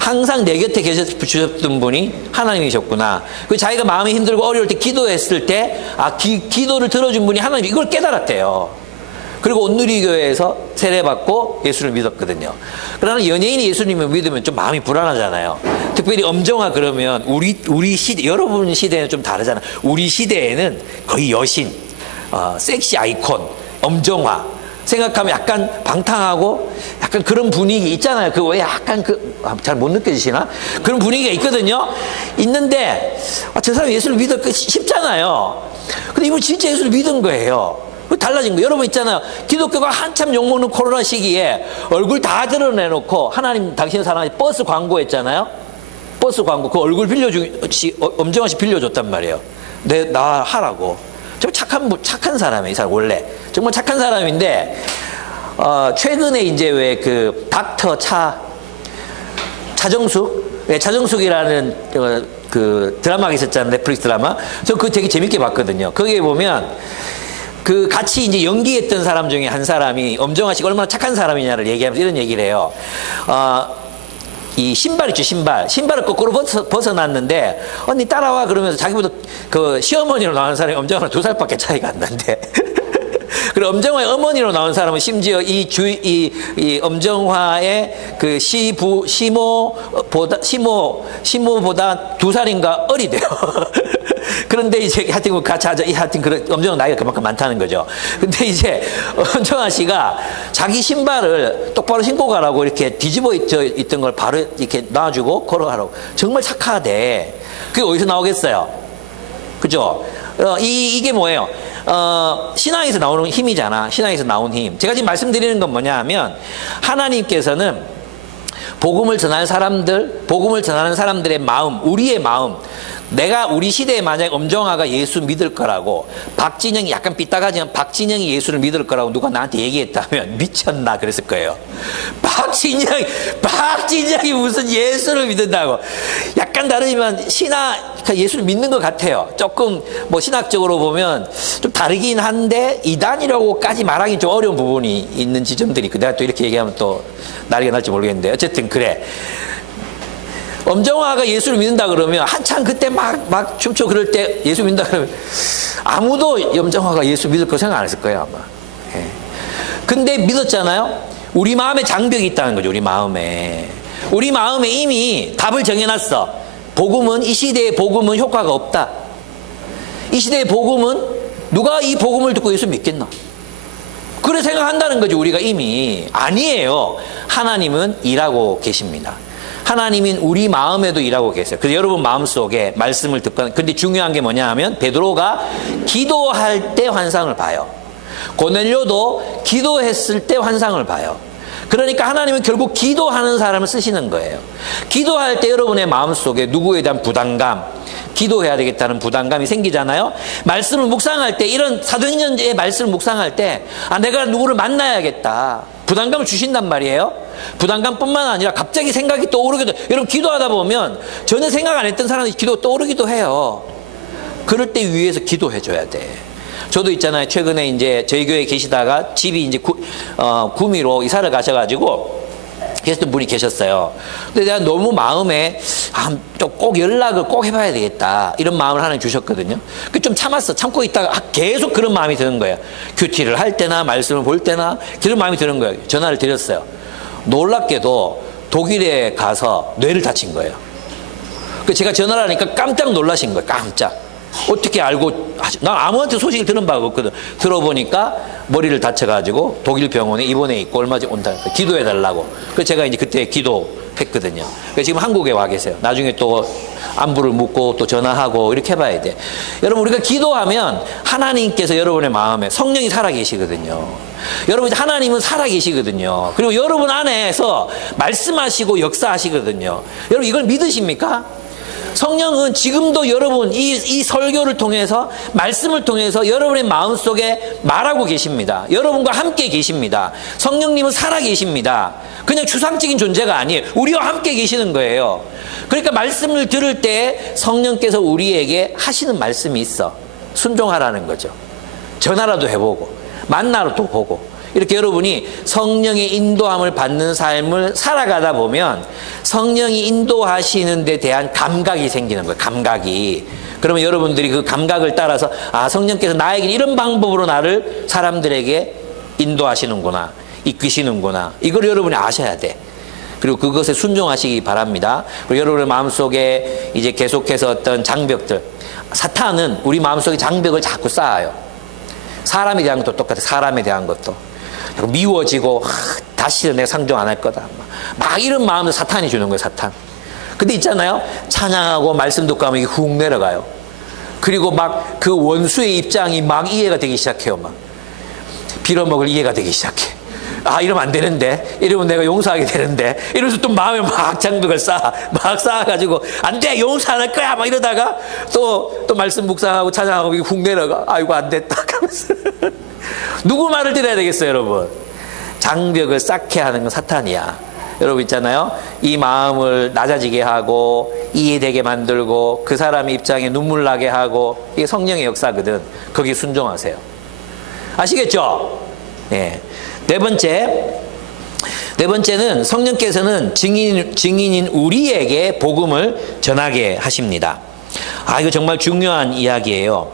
항상 내 곁에 계셔 주셨던 분이 하나님이셨구나. 그 자기가 마음이 힘들고 어려울 때 기도했을 때 기도를 들어준 분이 하나님, 이걸 깨달았대요. 그리고 온누리교회에서 세례받고 예수를 믿었거든요. 그러나 연예인이 예수님을 믿으면 좀 마음이 불안하잖아요. 특별히 엄정화 그러면 우리 시대, 여러분 시대는 좀 다르잖아요. 우리 시대에는 거의 여신, 섹시 아이콘, 엄정화 생각하면 약간 방탕하고 약간 그런 분위기 있잖아요. 그 왜 약간 잘 못 느껴지시나? 그런 분위기가 있거든요. 있는데 저 사람 예수를 믿었고 싶잖아요. 근데 이분 진짜 예수를 믿은 거예요. 달라진 거. 여러분 있잖아요. 기독교가 한참 욕먹는 코로나 시기에 얼굴 다 드러내놓고 하나님 당신을 사랑하지 버스 광고 했잖아요. 버스 광고. 그 얼굴 엄정화 씨 빌려줬단 말이에요. 나 하라고. 정말 착한 사람이에요, 이 사람 원래. 정말 착한 사람인데, 최근에 이제 왜 그 닥터 차정숙? 네, 차정숙이라는 그 드라마가 있었잖아요. 넷플릭스 드라마. 저 그거 되게 재밌게 봤거든요. 거기에 보면 그 같이 이제 연기했던 사람 중에 한 사람이 엄정화 씨가 얼마나 착한 사람이냐를 얘기하면서 이런 얘기를 해요. 이 신발 있죠, 신발을 거꾸로 벗어놨는데 언니 따라와 그러면서 자기보다 그 시어머니로 나오는 사람이 엄정화랑 2살밖에 차이가 안 난대. 그리고 엄정화의 어머니로 나온 사람은 심지어 이 엄정화의 그 시모보다 2살인가 어리대요. 그런데 이제 하여튼 뭐 같이 하자. 하여튼 그런 엄정화 나이가 그만큼 많다는 거죠. 근데 이제 엄정화 씨가 자기 신발을 똑바로 신고 가라고 이렇게 뒤집어 있던 걸 바로 이렇게 놔주고 걸어가라고. 정말 착하대. 그게 어디서 나오겠어요? 그죠? 이게 뭐예요? 신앙에서 나오는 힘이잖아. 신앙에서 나온 힘. 제가 지금 말씀드리는 건 뭐냐 하면 하나님께서는 복음을 전하는 사람들의 마음, 우리의 마음, 내가 우리 시대에 만약 엄정화가 예수 믿을 거라고, 박진영이 약간 삐딱하지만 박진영이 예수를 믿을 거라고 누가 나한테 얘기했다면 미쳤나 그랬을 거예요. 박진영이 무슨 예수를 믿는다고. 약간 다르지만 예수를 믿는 것 같아요. 조금 뭐 신학적으로 보면 좀 다르긴 한데 이단이라고까지 말하기 좀 어려운 부분이 있는 지점들이 있고, 내가 또 이렇게 얘기하면 또 난리가 날지 모르겠는데 어쨌든 그래. 엄정화가 예수를 믿는다 그러면 한참 그때 막 춤추고 그럴 때 예수 믿는다 그러면 아무도 엄정화가 예수 믿을 거 생각 안 했을 거예요 아마. 예. 근데 믿었잖아요. 우리 마음에 장벽이 있다는 거죠. 우리 마음에 이미 답을 정해놨어. 복음은, 이 시대의 복음은 효과가 없다. 이 시대의 복음은 누가 이 복음을 듣고 예수 믿겠나? 그래 생각한다는 거죠. 우리가 이미. 아니에요. 하나님은 일하고 계십니다. 하나님은 우리 마음에도 일하고 계세요. 그래서 여러분 마음속에 말씀을 듣고, 근데 중요한 게 뭐냐 하면 베드로가 기도할 때 환상을 봐요. 고넬료도 기도했을 때 환상을 봐요. 그러니까 하나님은 결국 기도하는 사람을 쓰시는 거예요. 기도할 때 여러분의 마음속에 누구에 대한 부담감, 기도해야 되겠다는 부담감이 생기잖아요. 말씀을 묵상할 때, 이런 사도행전의 말씀을 묵상할 때 내가 누구를 만나야겠다, 부담감을 주신단 말이에요. 부담감뿐만 아니라 갑자기 생각이 떠오르기도, 여러분 기도하다 보면 전혀 생각 안 했던 사람이 기도 떠오르기도 해요. 그럴 때 위에서 기도해 줘야 돼. 저도 있잖아요. 최근에 이제 저희 교회에 계시다가 집이 이제 구미로 이사를 가셔가지고 계셨던 분이 계셨어요. 근데 내가 너무 마음에 꼭 연락을 꼭 해봐야 되겠다, 이런 마음을 하나님 주셨거든요. 좀 참고 있다가 계속 그런 마음이 드는 거예요. 큐티를 할 때나 말씀을 볼 때나 그런 마음이 드는 거예요. 전화를 드렸어요. 놀랍게도 독일에 가서 뇌를 다친 거예요. 제가 전화를 하니까 깜짝 놀라신 거예요. 깜짝. 어떻게 알고, 난 아무한테 소식을 들은 바가 없거든. 들어보니까 머리를 다쳐가지고 독일 병원에 입원해 있고 얼마 전에 온다. 기도해달라고. 그래서 제가 이제 그때 기도했거든요. 그래서 지금 한국에 와 계세요. 나중에 또 안부를 묻고 또 전화하고 이렇게 해봐야 돼. 여러분, 우리가 기도하면 하나님께서 여러분의 마음에, 성령이 살아계시거든요. 여러분, 하나님은 살아계시거든요. 그리고 여러분 안에서 말씀하시고 역사하시거든요. 여러분, 이걸 믿으십니까? 성령은 지금도 여러분 이 설교를 통해서, 말씀을 통해서 여러분의 마음속에 말하고 계십니다. 여러분과 함께 계십니다. 성령님은 살아계십니다. 그냥 추상적인 존재가 아니에요. 우리와 함께 계시는 거예요. 그러니까 말씀을 들을 때 성령께서 우리에게 하시는 말씀이 있어. 순종하라는 거죠. 전화라도 해보고 만나러도 보고, 이렇게 여러분이 성령의 인도함을 받는 삶을 살아가다 보면 성령이 인도하시는 데 대한 감각이 생기는 거예요. 감각이. 그러면 여러분들이 그 감각을 따라서 성령께서 나에게 이런 방법으로 나를 사람들에게 인도하시는구나, 이끄시는구나, 이걸 여러분이 아셔야 돼. 그리고 그것에 순종하시기 바랍니다. 그리고 여러분의 마음속에 이제 계속해서 어떤 장벽들, 사탄은 우리 마음속에 장벽을 자꾸 쌓아요. 사람에 대한 것도 똑같아. 사람에 대한 것도 미워지고 다시는 내가 상종 안 할 거다, 막 이런 마음을 사탄이 주는 거예요. 사탄. 근데 있잖아요, 찬양하고 말씀 듣고 하면 이게 훅 내려가요. 그리고 막 그 원수의 입장이 막 이해가 되기 시작해요. 막 빌어먹을 이해가 되기 시작해. 이러면 안 되는데, 이러면 내가 용서하게 되는데, 이러면서 또 마음에 막 장벽을 막 쌓아가지고 안 돼, 용서 안 할 거야, 막 이러다가 또 말씀 묵상하고 찬양하고 이게 훅 내려가. 아이고 안 됐다 하면서 누구 말을 들어야 되겠어요, 여러분? 장벽을 쌓게 하는 건 사탄이야. 여러분 있잖아요, 이 마음을 낮아지게 하고 이해되게 만들고 그 사람의 입장에 눈물 나게 하고, 이게 성령의 역사거든. 거기에 순종하세요. 아시겠죠? 네. 네 번째는 성령께서는 증인인 우리에게 복음을 전하게 하십니다. 이거 정말 중요한 이야기예요.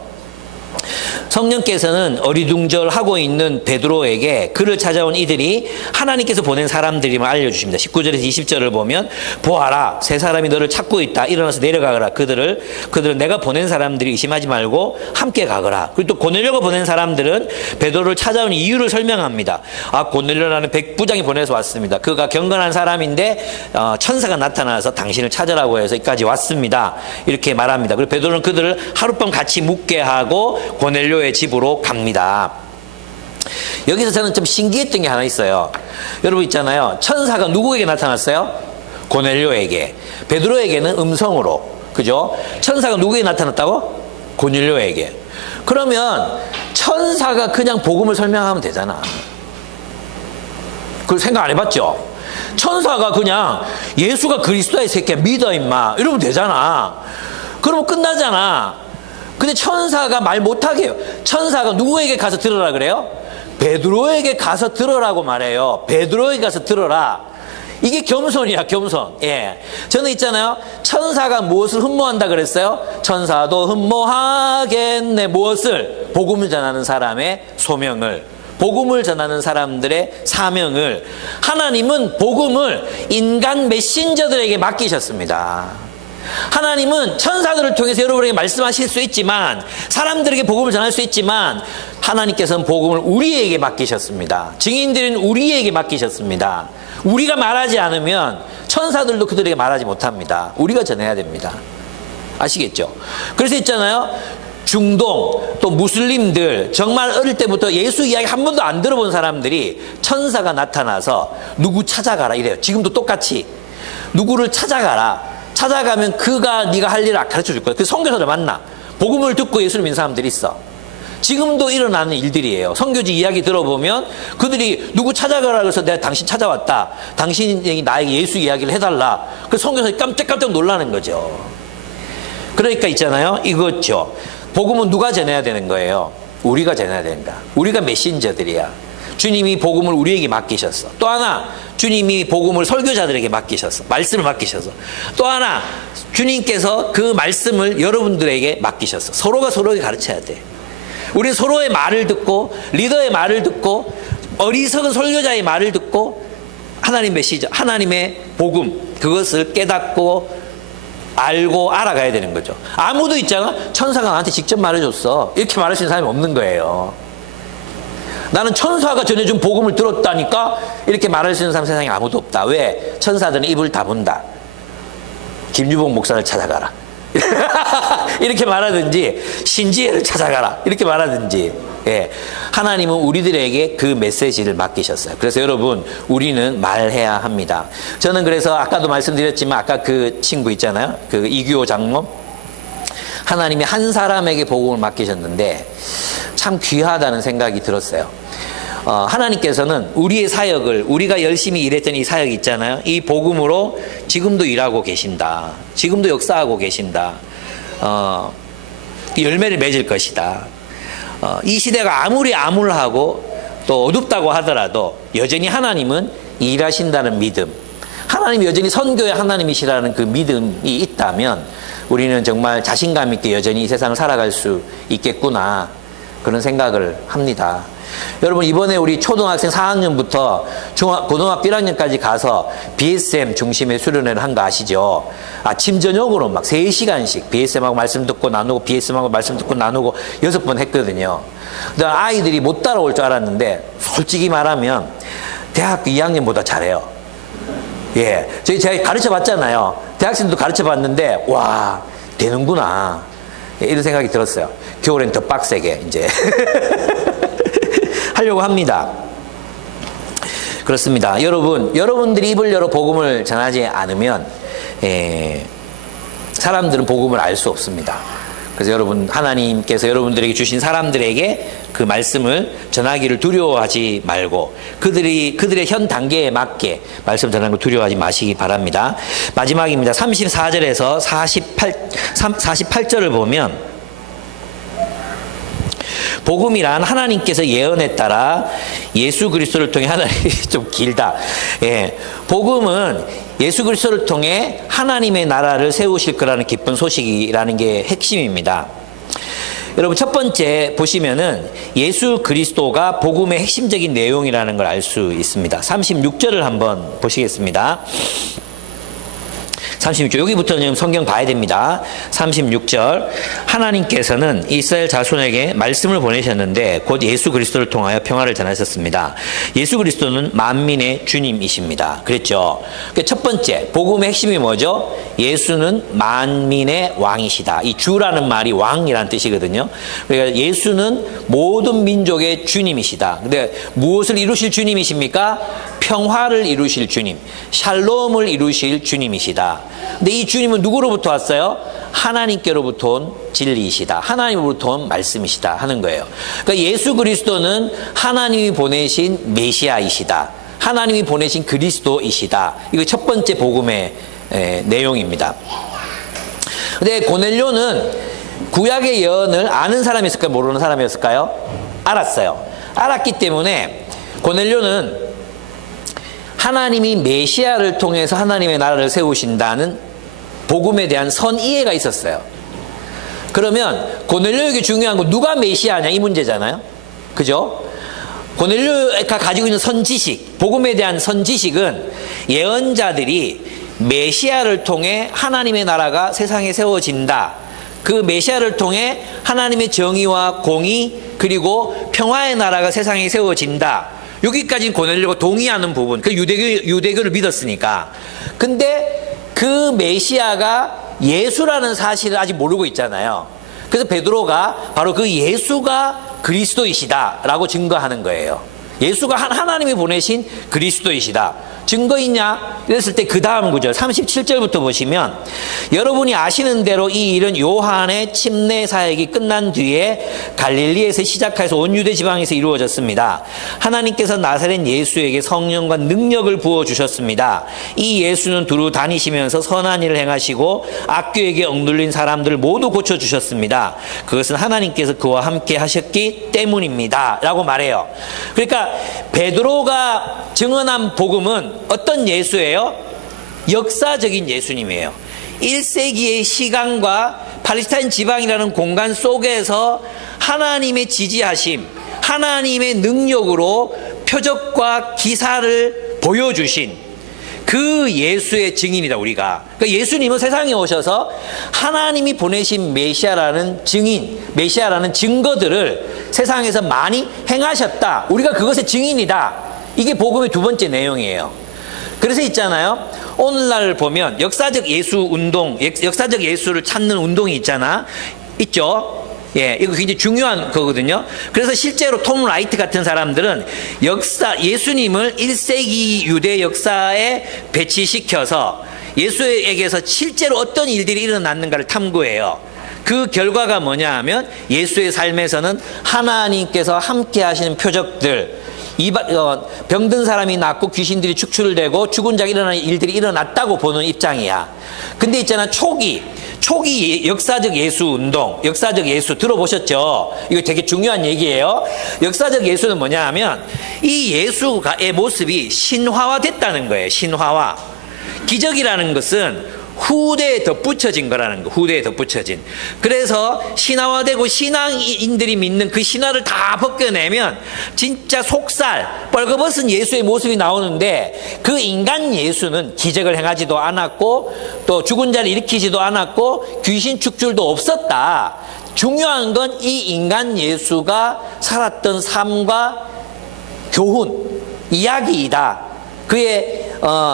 성령께서는 어리둥절하고 있는 베드로에게 그를 찾아온 이들이 하나님께서 보낸 사람들임을 알려주십니다. 19절에서 20절을 보면 보아라 세 사람이 너를 찾고 있다. 일어나서 내려가거라. 그들은 내가 보낸 사람들이 의심하지 말고 함께 가거라. 그리고 또 고넬료가 보낸 사람들은 베드로를 찾아온 이유를 설명합니다. 아, 고넬료라는 백부장이 보내서 왔습니다. 그가 경건한 사람인데 천사가 나타나서 당신을 찾으라고 해서 여기까지 왔습니다. 이렇게 말합니다. 그리고 베드로는 그들을 하룻밤 같이 묵게 하고 고넬료의 집으로 갑니다. 여기서 저는 좀 신기했던 게 하나 있어요. 여러분 있잖아요. 천사가 누구에게 나타났어요? 고넬료에게. 베드로에게는 음성으로. 그죠? 천사가 누구에게 나타났다고? 고넬료에게. 그러면 천사가 그냥 복음을 설명하면 되잖아. 그걸 생각 안 해봤죠? 천사가 그냥 예수가 그리스도의 새끼야 믿어 임마 이러면 되잖아. 그러면 끝나잖아. 근데 천사가 말 못하게 해요. 천사가 누구에게 가서 들으라 그래요? 베드로에게 가서 들으라고 말해요. 베드로에게 가서 들어라. 이게 겸손이야, 겸손. 예. 저는 있잖아요. 천사가 무엇을 흠모한다 그랬어요? 천사도 흠모하겠네. 무엇을? 복음을 전하는 사람의 소명을. 복음을 전하는 사람들의 사명을. 하나님은 복음을 인간 메신저들에게 맡기셨습니다. 하나님은 천사들을 통해서 여러분에게 말씀하실 수 있지만, 사람들에게 복음을 전할 수 있지만, 하나님께서는 복음을 우리에게 맡기셨습니다. 증인들은 우리에게 맡기셨습니다. 우리가 말하지 않으면 천사들도 그들에게 말하지 못합니다. 우리가 전해야 됩니다. 아시겠죠? 그래서 있잖아요. 중동 또 무슬림들 정말 어릴 때부터 예수 이야기 한 번도 안 들어본 사람들이 천사가 나타나서 누구 찾아가라 이래요. 지금도 똑같이 누구를 찾아가라. 찾아가면 그가 네가 할 일을 가르쳐 줄 거야. 그 선교사를 만나. 복음을 듣고 예수를 믿는 사람들이 있어. 지금도 일어나는 일들이에요. 선교지 이야기 들어보면 그들이 누구 찾아가라 그래서 내가 당신 찾아왔다. 당신이 나에게 예수 이야기를 해달라. 그 선교사들이 깜짝깜짝 놀라는 거죠. 그러니까 있잖아요. 이거죠. 복음은 누가 전해야 되는 거예요? 우리가 전해야 된다. 우리가 메신저들이야. 주님이 복음을 우리에게 맡기셨어. 또 하나 주님이 복음을 설교자들에게 맡기셨어. 말씀을 맡기셔서. 또 하나 주님께서 그 말씀을 여러분들에게 맡기셨어. 서로가 서로에게 가르쳐야 돼. 우리 서로의 말을 듣고 리더의 말을 듣고 어리석은 설교자의 말을 듣고 하나님 메시지, 하나님의 복음 그것을 깨닫고 알고 알아가야 되는 거죠. 아무도 있잖아. 천사가 나한테 직접 말해줬어. 이렇게 말할 수 있는 사람이 없는 거예요. 나는 천사가 전해준 복음을 들었다니까 이렇게 말할 수 있는 사람 세상에 아무도 없다. 왜? 천사들은 입을 다문다. 김유봉 목사를 찾아가라. 이렇게 말하든지 신지혜를 찾아가라 이렇게 말하든지. 예. 하나님은 우리들에게 그 메시지를 맡기셨어요. 그래서 여러분 우리는 말해야 합니다. 저는 그래서 아까도 말씀드렸지만 아까 그 친구 있잖아요. 그 이규호 장모 하나님이 한 사람에게 복음을 맡기셨는데 참 귀하다는 생각이 들었어요. 하나님께서는 우리의 사역을 우리가 열심히 일했던 이 사역 있잖아요. 이 복음으로 지금도 일하고 계신다. 지금도 역사하고 계신다. 열매를 맺을 것이다. 이 시대가 아무리 암울하고 또 어둡다고 하더라도 여전히 하나님은 일하신다는 믿음, 하나님이 여전히 선교의 하나님이시라는 그 믿음이 있다면 우리는 정말 자신감 있게 여전히 이 세상을 살아갈 수 있겠구나 그런 생각을 합니다. 여러분 이번에 우리 초등학생 4학년부터 고등학교 1학년까지 가서 BSM 중심의 수련회를 한 거 아시죠? 아침 저녁으로 막 3시간씩 BSM하고 말씀 듣고 나누고 BSM하고 말씀 듣고 나누고 6번 했거든요. 근데 아이들이 못 따라올 줄 알았는데 솔직히 말하면 대학교 2학년보다 잘해요. 예, 제가 가르쳐 봤잖아요. 대학생도 가르쳐 봤는데 와 되는구나 이런 생각이 들었어요. 겨울엔 더 빡세게 이제 하려고 합니다. 그렇습니다. 여러분들이 입을 열어 복음을 전하지 않으면 사람들은 복음을 알 수 없습니다. 그래서 여러분 하나님께서 여러분들에게 주신 사람들에게 그 말씀을 전하기를 두려워하지 말고 그들의 현 단계에 맞게 말씀 전하는 걸 두려워하지 마시기 바랍니다. 마지막입니다. 34절에서 48절을 보면 복음이란 하나님께서 예언에 따라 예수 그리스도를 통해 하나님이 좀 길다. 예. 복음은 예수 그리스도를 통해 하나님의 나라를 세우실 거라는 기쁜 소식이라는 게 핵심입니다. 여러분 첫 번째 보시면은 예수 그리스도가 복음의 핵심적인 내용이라는 걸 알 수 있습니다. 36절을 한번 보시겠습니다. 36절, 여기부터는 성경 봐야 됩니다. 36절, 하나님께서는 이스라엘 자손에게 말씀을 보내셨는데 곧 예수 그리스도를 통하여 평화를 전하셨습니다. 예수 그리스도는 만민의 주님이십니다. 그랬죠. 첫 번째, 복음의 핵심이 뭐죠? 예수는 만민의 왕이시다. 이 주라는 말이 왕이라는 뜻이거든요. 그러니까 예수는 모든 민족의 주님이시다. 근데 무엇을 이루실 주님이십니까? 평화를 이루실 주님, 샬롬을 이루실 주님이시다. 근데 이 주님은 누구로부터 왔어요? 하나님께로부터 온 진리이시다. 하나님으로부터 온 말씀이시다 하는 거예요. 그러니까 예수 그리스도는 하나님이 보내신 메시아이시다. 하나님이 보내신 그리스도이시다. 이거 첫 번째 복음의 내용입니다. 근데 고넬료는 구약의 예언을 아는 사람이었을까요? 모르는 사람이었을까요? 알았어요. 알았기 때문에 고넬료는 하나님이 메시아를 통해서 하나님의 나라를 세우신다는 복음에 대한 선이해가 있었어요. 그러면 고넬료에게 중요한 건 누가 메시아냐 이 문제잖아요. 그죠? 고넬료가 가지고 있는 선지식, 복음에 대한 선지식은 예언자들이 메시아를 통해 하나님의 나라가 세상에 세워진다. 그 메시아를 통해 하나님의 정의와 공의 그리고 평화의 나라가 세상에 세워진다. 여기까지는 고넬료가 동의하는 부분. 그 유대교를 믿었으니까. 근데 그 메시아가 예수라는 사실을 아직 모르고 있잖아요. 그래서 베드로가 바로 그 예수가 그리스도이시다라고 증거하는 거예요. 예수가 하나님이 보내신 그리스도이시다. 증거 있냐? 이랬을 때 그 다음 구절 37절부터 보시면 여러분이 아시는 대로 이 일은 요한의 침례 사역이 끝난 뒤에 갈릴리에서 시작해서 온 유대 지방에서 이루어졌습니다. 하나님께서 나사렛 예수에게 성령과 능력을 부어주셨습니다. 이 예수는 두루 다니시면서 선한 일을 행하시고 악귀에게 억눌린 사람들을 모두 고쳐주셨습니다. 그것은 하나님께서 그와 함께 하셨기 때문입니다 라고 말해요. 그러니까 베드로가 증언한 복음은 어떤 예수예요? 역사적인 예수님이에요. 1세기의 시간과 팔레스타인 지방이라는 공간 속에서 하나님의 지지하심, 하나님의 능력으로 표적과 기사를 보여주신 그 예수의 증인이다 우리가. 그러니까 예수님은 세상에 오셔서 하나님이 보내신 메시아라는 증인, 메시아라는 증거들을 세상에서 많이 행하셨다. 우리가 그것의 증인이다. 이게 복음의 두 번째 내용이에요. 그래서 있잖아요. 오늘날 보면 역사적 예수 운동, 역사적 예수를 찾는 운동이 있잖아. 있죠. 예, 이거 굉장히 중요한 거거든요. 그래서 실제로 톰 라이트 같은 사람들은 예수님을 1세기 유대 역사에 배치시켜서 예수에게서 실제로 어떤 일들이 일어났는가를 탐구해요. 그 결과가 뭐냐 하면 예수의 삶에서는 하나님께서 함께 하시는 표적들, 병든 사람이 낫고 귀신들이 축출되고 죽은 자가 일어나는 일들이 일어났다고 보는 입장이야. 근데 있잖아, 초기 역사적 예수 운동, 역사적 예수 들어보셨죠? 이거 되게 중요한 얘기예요. 역사적 예수는 뭐냐 하면 이 예수의 모습이 신화화됐다는 거예요. 신화화. 기적이라는 것은 후대에 덧붙여진 거라는 거. 후대에 덧붙여진. 그래서 신화화되고 신앙인들이 믿는 그 신화를 다 벗겨내면 진짜 속살, 뻘거벗은 예수의 모습이 나오는데 그 인간 예수는 기적을 행하지도 않았고 또 죽은 자를 일으키지도 않았고 귀신 축출도 없었다. 중요한 건 이 인간 예수가 살았던 삶과 교훈, 이야기이다. 그의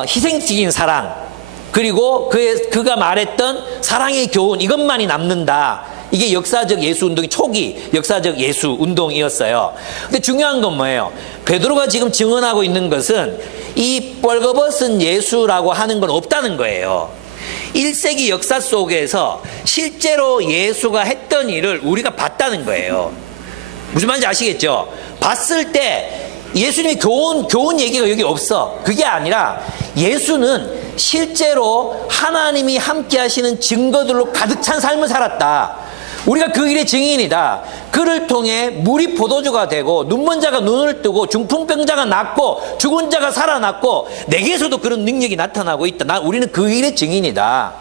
희생적인 사랑, 그리고 그가 말했던 사랑의 교훈, 이것만이 남는다. 이게 역사적 예수 운동의 초기 역사적 예수 운동이었어요. 근데 중요한 건 뭐예요? 베드로가 지금 증언하고 있는 것은 이 뻘거벗은 예수라고 하는 건 없다는 거예요. 1세기 역사 속에서 실제로 예수가 했던 일을 우리가 봤다는 거예요. 무슨 말인지 아시겠죠? 봤을 때 예수님의 교훈 얘기가 여기 없어. 그게 아니라 예수는 실제로 하나님이 함께 하시는 증거들로 가득 찬 삶을 살았다. 우리가 그 일의 증인이다. 그를 통해 물이 포도주가 되고 눈먼 자가 눈을 뜨고 중풍병자가 낫고 죽은 자가 살아났고 내게서도 그런 능력이 나타나고 있다. 우리는 그 일의 증인이다.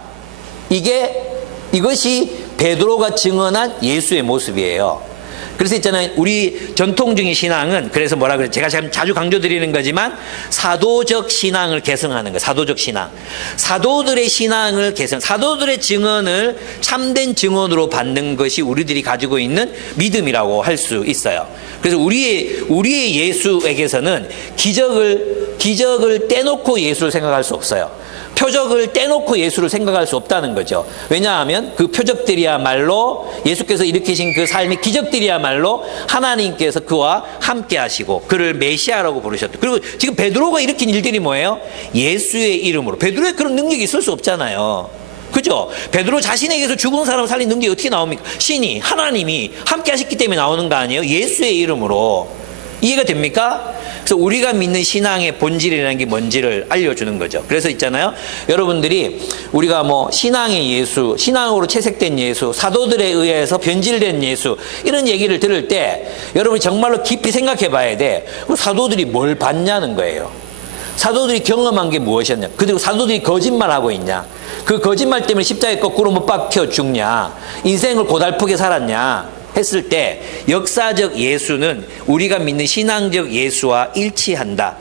이것이 베드로가 증언한 예수의 모습이에요. 그래서 있잖아요. 우리 전통적인 신앙은 그래서 뭐라 그래? 제가 자주 강조드리는 거지만 사도적 신앙을 계승하는 거예요. 사도적 신앙. 사도들의 신앙을 계승, 사도들의 증언을 참된 증언으로 받는 것이 우리들이 가지고 있는 믿음이라고 할 수 있어요. 그래서 우리의 예수에게서는 기적을 떼놓고 예수를 생각할 수 없어요. 표적을 떼놓고 예수를 생각할 수 없다는 거죠. 왜냐하면 그 표적들이야말로 예수께서 일으키신 그 삶의 기적들이야말로 하나님께서 그와 함께 하시고 그를 메시아라고 부르셨다. 그리고 지금 베드로가 일으킨 일들이 뭐예요? 예수의 이름으로. 베드로에 그런 능력이 있을 수 없잖아요. 그죠? 베드로 자신에게서 죽은 사람을 살린 능력이 어떻게 나옵니까? 신이, 하나님이 함께 하셨기 때문에 나오는 거 아니에요? 예수의 이름으로. 이해가 됩니까? 그래서 우리가 믿는 신앙의 본질이라는 게 뭔지를 알려주는 거죠. 그래서 있잖아요. 여러분들이 우리가 뭐 신앙의 예수, 신앙으로 채색된 예수, 사도들에 의해서 변질된 예수 이런 얘기를 들을 때 여러분이 정말로 깊이 생각해 봐야 돼. 그럼 사도들이 뭘 봤냐는 거예요. 사도들이 경험한 게 무엇이었냐. 그리고 사도들이 거짓말하고 있냐. 그 거짓말 때문에 십자가에 거꾸로 못 박혀 죽냐. 인생을 고달프게 살았냐. 했을 때 역사적 예수는 우리가 믿는 신앙적 예수와 일치한다.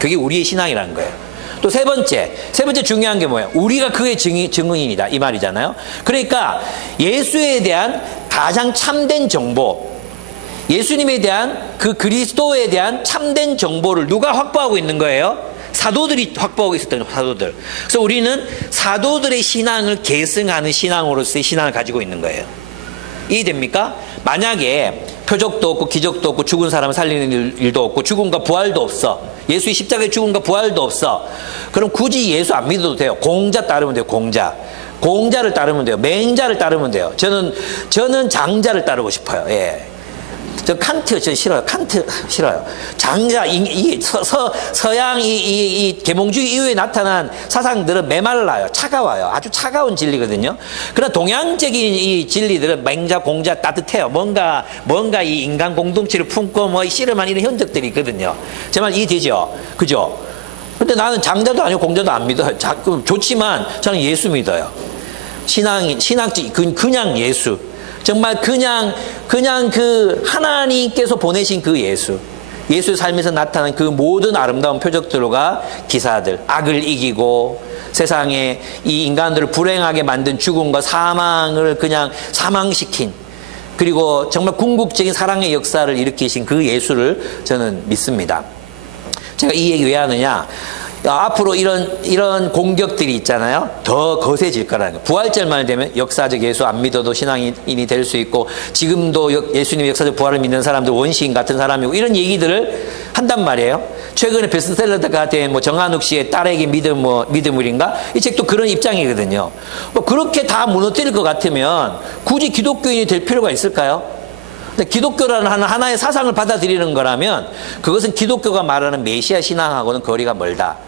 그게 우리의 신앙이라는 거예요. 또 세 번째 중요한 게 뭐예요? 우리가 그의 증인이다 이 말이잖아요. 그러니까 예수에 대한 가장 참된 정보, 예수님에 대한 그 그리스도에 대한 참된 정보를 누가 확보하고 있는 거예요? 사도들이 확보하고 있었던 거예요. 사도들. 그래서 우리는 사도들의 신앙을 계승하는 신앙으로서의 신앙을 가지고 있는 거예요. 이해됩니까? 만약에 표적도 없고 기적도 없고 죽은 사람을 살리는 일도 없고 죽음과 부활도 없어. 예수의 십자가의 죽음과 부활도 없어. 그럼 굳이 예수 안 믿어도 돼요. 공자 따르면 돼요. 공자를 따르면 돼요. 맹자를 따르면 돼요. 저는 장자를 따르고 싶어요. 예. 저 칸트 싫어요. 칸트 싫어요. 장자 서양 이 계몽주의 이후에 나타난 사상들은 메말라요. 차가워요. 아주 차가운 진리거든요. 그러나 동양적인 이 진리들은 맹자 공자 따뜻해요. 뭔가 이 인간 공동체를 품고 뭐 씨름한 이런 흔적들이 있거든요. 제 말 이해되죠? 그죠? 근데 나는 장자도 아니고 공자도 안 믿어요. 좋지만 저는 예수 믿어요. 신앙적 그냥 예수. 정말 그냥 그 하나님께서 보내신 그 예수의 삶에서 나타난 그 모든 아름다운 표적들과 기사들, 악을 이기고 세상에 이 인간들을 불행하게 만든 죽음과 사망을 그냥 사망시킨, 그리고 정말 궁극적인 사랑의 역사를 일으키신 그 예수를 저는 믿습니다. 제가 이 얘기 왜 하느냐? 앞으로 이런 공격들이 있잖아요. 더 거세질 거라는 거예요. 부활절만 되면 역사적 예수 안 믿어도 신앙인이 될 수 있고, 지금도 예수님의 역사적 부활을 믿는 사람들 원시인 같은 사람이고, 이런 얘기들을 한단 말이에요. 최근에 베스트셀러가 된 뭐 정한욱 씨의 딸에게 믿음을인가? 이 책도 그런 입장이거든요. 뭐 그렇게 다 무너뜨릴 것 같으면 굳이 기독교인이 될 필요가 있을까요? 근데 기독교라는 하나의 사상을 받아들이는 거라면 그것은 기독교가 말하는 메시아 신앙하고는 거리가 멀다.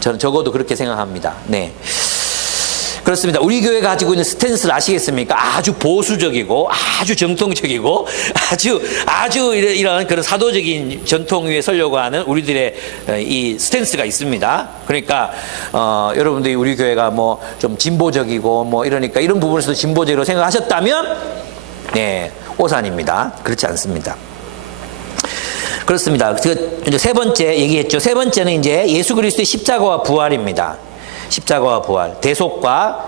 저는 적어도 그렇게 생각합니다. 네. 그렇습니다. 우리 교회가 가지고 있는 스탠스를 아시겠습니까? 아주 보수적이고, 아주 정통적이고, 아주 이런 그런 사도적인 전통 위에 서려고 하는 우리들의 이 스탠스가 있습니다. 그러니까, 여러분들이 우리 교회가 뭐 좀 진보적이고 뭐 이러니까 이런 부분에서도 진보적으로 생각하셨다면, 네, 오산입니다. 그렇지 않습니다. 그렇습니다. 이제 세 번째 얘기했죠. 세 번째는 이제 예수 그리스도의 십자가와 부활입니다. 십자가와 부활, 대속과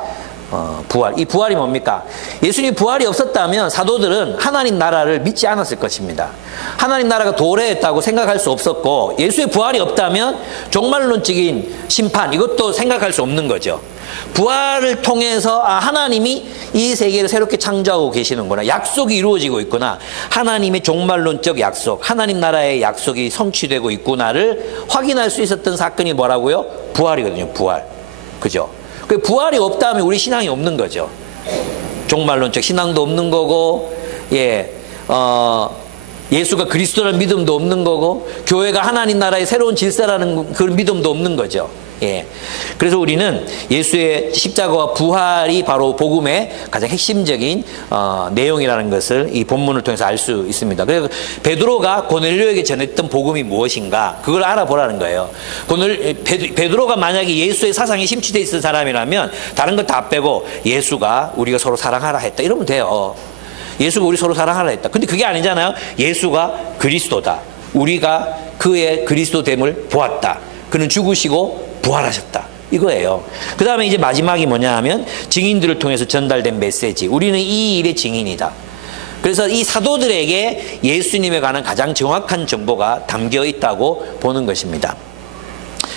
부활. 이 부활이 뭡니까? 예수님 부활이 없었다면 사도들은 하나님 나라를 믿지 않았을 것입니다. 하나님 나라가 도래했다고 생각할 수 없었고, 예수의 부활이 없다면 종말론적인 심판, 이것도 생각할 수 없는 거죠. 부활을 통해서 하나님이 이 세계를 새롭게 창조하고 계시는구나, 약속이 이루어지고 있구나, 하나님의 종말론적 약속, 하나님 나라의 약속이 성취되고 있구나를 확인할 수 있었던 사건이 뭐라고요? 부활이거든요. 부활. 그죠? 그 부활이 없다면 우리 신앙이 없는 거죠. 종말론적 신앙도 없는 거고, 예수가 그리스도라는 믿음도 없는 거고, 교회가 하나님 나라의 새로운 질서라는 그 믿음도 없는 거죠. 예. 그래서 우리는 예수의 십자가와 부활이 바로 복음의 가장 핵심적인 내용이라는 것을 이 본문을 통해서 알 수 있습니다. 그래서 베드로가 고넬료에게 전했던 복음이 무엇인가 그걸 알아보라는 거예요. 베드로가 만약에 예수의 사상에 심취되어 있는 사람이라면 다른 것 다 빼고 예수가 우리가 서로 사랑하라 했다 이러면 돼요. 예수가 우리 서로 사랑하라 했다. 근데 그게 아니잖아요. 예수가 그리스도다. 우리가 그의 그리스도됨을 보았다. 그는 죽으시고 부활하셨다. 이거예요. 그 다음에 이제 마지막이 뭐냐 하면 증인들을 통해서 전달된 메시지. 우리는 이 일의 증인이다. 그래서 이 사도들에게 예수님에 관한 가장 정확한 정보가 담겨 있다고 보는 것입니다.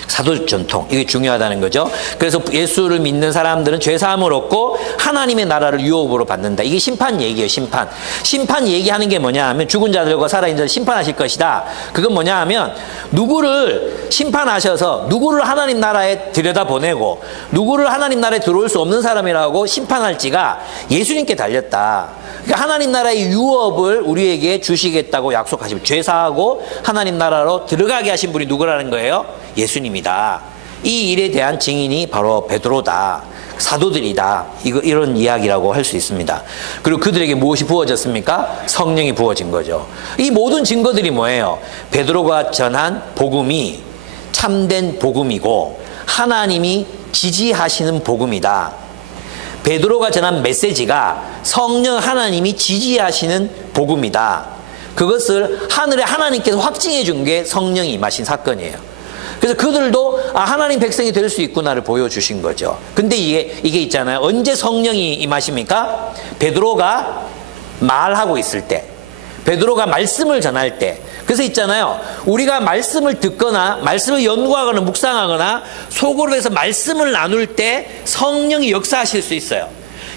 사도 전통, 이게 중요하다는 거죠. 그래서 예수를 믿는 사람들은 죄사함을 얻고 하나님의 나라를 유업으로 받는다. 이게 심판 얘기예요. 심판 얘기하는 게 뭐냐 하면 죽은 자들과 살아있는 자들 심판하실 것이다. 그건 뭐냐 하면 누구를 심판하셔서 누구를 하나님 나라에 들여다보내고 누구를 하나님 나라에 들어올 수 없는 사람이라고 심판할지가 예수님께 달렸다. 그러니까 하나님 나라의 유업을 우리에게 주시겠다고 약속하시고 죄사하고 하나님 나라로 들어가게 하신 분이 누구라는 거예요? 예수님이다. 이 일에 대한 증인이 바로 베드로다. 사도들이다. 이런 이야기라고 할 수 있습니다. 그리고 그들에게 무엇이 부어졌습니까? 성령이 부어진 거죠. 이 모든 증거들이 뭐예요? 베드로가 전한 복음이 참된 복음이고 하나님이 지지하시는 복음이다. 베드로가 전한 메시지가 성령 하나님이 지지하시는 복음이다. 그것을 하늘의 하나님께서 확증해 준 게 성령이 임하신 사건이에요. 그래서 그들도 하나님 백성이 될 수 있구나를 보여주신 거죠. 근데 이게 있잖아요. 언제 성령이 임하십니까? 베드로가 말하고 있을 때, 베드로가 말씀을 전할 때. 그래서 있잖아요. 우리가 말씀을 듣거나 말씀을 연구하거나 묵상하거나 속으로 해서 말씀을 나눌 때 성령이 역사하실 수 있어요.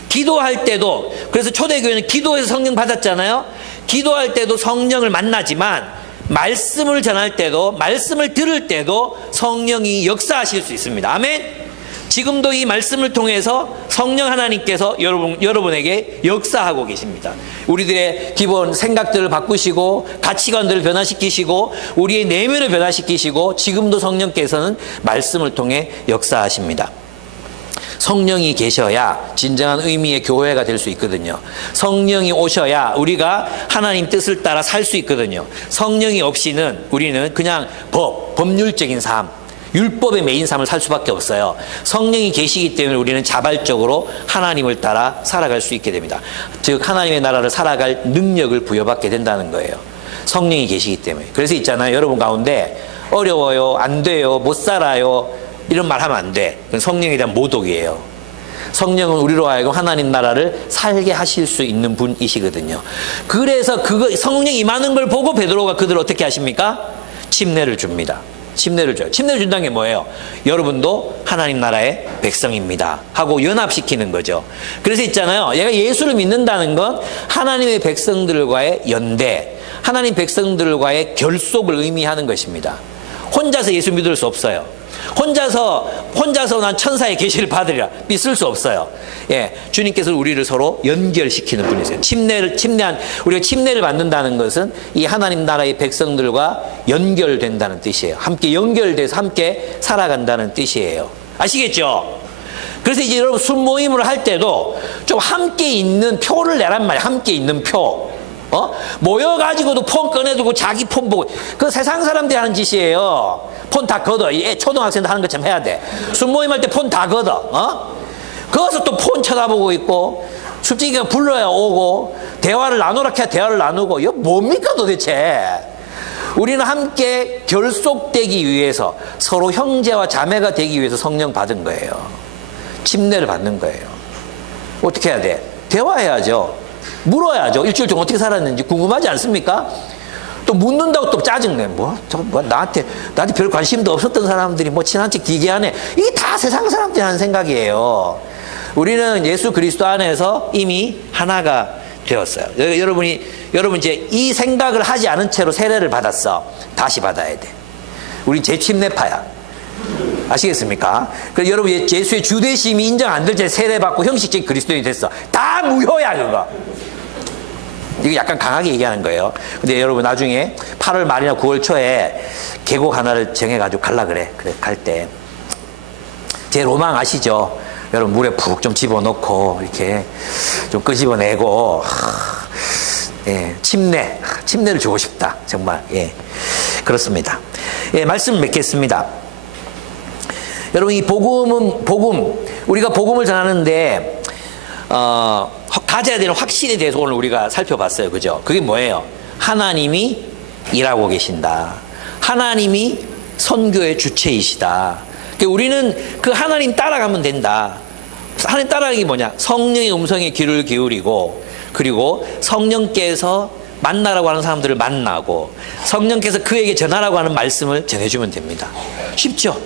기도할 때도, 그래서 초대교회는 기도해서 성령 받았잖아요. 기도할 때도 성령을 만나지만 말씀을 전할 때도, 말씀을 들을 때도 성령이 역사하실 수 있습니다. 아멘. 지금도 이 말씀을 통해서 성령 하나님께서 여러분에게 역사하고 계십니다. 우리들의 기본 생각들을 바꾸시고 가치관들을 변화시키시고 우리의 내면을 변화시키시고 지금도 성령께서는 말씀을 통해 역사하십니다. 성령이 계셔야 진정한 의미의 교회가 될 수 있거든요. 성령이 오셔야 우리가 하나님 뜻을 따라 살 수 있거든요. 성령이 없이는 우리는 그냥 법률적인 삶, 율법의 매인 삶을 살 수밖에 없어요. 성령이 계시기 때문에 우리는 자발적으로 하나님을 따라 살아갈 수 있게 됩니다. 즉 하나님의 나라를 살아갈 능력을 부여받게 된다는 거예요. 성령이 계시기 때문에. 그래서 있잖아요. 여러분 가운데 어려워요, 안 돼요, 못 살아요 이런 말 하면 안 돼. 그건 성령에 대한 모독이에요. 성령은 우리로 하여금 하나님 나라를 살게 하실 수 있는 분이시거든요. 그래서 성령이 임하는 걸 보고 베드로가 그들을 어떻게 하십니까? 침례를 줍니다. 침례를 줘요. 침례를 준다는 게 뭐예요? 여러분도 하나님 나라의 백성입니다 하고 연합시키는 거죠. 그래서 있잖아요. 얘가 예수를 믿는다는 건 하나님의 백성들과의 연대, 하나님 백성들과의 결속을 의미하는 것입니다. 혼자서 예수 믿을 수 없어요. 혼자서 난 천사의 계시를 받으리라 믿을 수 없어요. 예, 주님께서 우리를 서로 연결시키는 분이세요. 우리가 침례를 받는다는 것은 이 하나님 나라의 백성들과 연결된다는 뜻이에요. 함께 연결돼서 함께 살아간다는 뜻이에요. 아시겠죠? 그래서 이제 여러분 순모임을 할 때도 좀 함께 있는 표를 내란 말이에요. 함께 있는 표. 모여가지고도 폰 꺼내두고 자기 폰 보고. 그 세상 사람들이 하는 짓이에요. 폰 다 걷어. 초등학생들 하는 것처럼 해야 돼. 순모임 할 때 폰 다 걷어. 거기서 또 폰 쳐다보고 있고, 솔직히 그냥 불러야 오고, 대화를 나누라 해야 대화를 나누고, 이거 뭡니까 도대체? 우리는 함께 결속되기 위해서, 서로 형제와 자매가 되기 위해서 성령 받은 거예요. 침례를 받는 거예요. 어떻게 해야 돼? 대화해야죠. 물어야죠. 일주일 동안 어떻게 살았는지 궁금하지 않습니까? 또 묻는다고 또 짜증내. 나한테 별 관심도 없었던 사람들이 친한 척 기괴하네. 이게 다 세상 사람들이 하는 생각이에요. 우리는 예수 그리스도 안에서 이미 하나가 되었어요. 여러분 이제 이 생각을 하지 않은 채로 세례를 받았어. 다시 받아야 돼. 우리 재침례파야. 아시겠습니까? 그래서 여러분 예수의 주되심이 인정 안 될 때 세례 받고 형식적인 그리스도인이 됐어. 다 무효야 그거. 이거 약간 강하게 얘기하는 거예요. 근데 여러분 나중에 8월 말이나 9월 초에 계곡 하나를 정해가지고 갈라 그래. 갈 때 제 로망 아시죠? 여러분 물에 푹 좀 집어넣고 이렇게 좀 끄집어내고 예, 침례를 주고 싶다. 정말 예, 그렇습니다. 예, 말씀 맺겠습니다. 여러분 이 복음 우리가 복음을 전하는데 가져야 되는 확신에 대해서 오늘 우리가 살펴봤어요. 그죠? 그게 뭐예요? 하나님이 일하고 계신다. 하나님이 선교의 주체이시다. 그러니까 우리는 그 하나님 따라가면 된다. 하나님 따라가는 게 뭐냐? 성령의 음성에 귀를 기울이고, 그리고 성령께서 만나라고 하는 사람들을 만나고, 성령께서 그에게 전하라고 하는 말씀을 전해주면 됩니다. 쉽죠?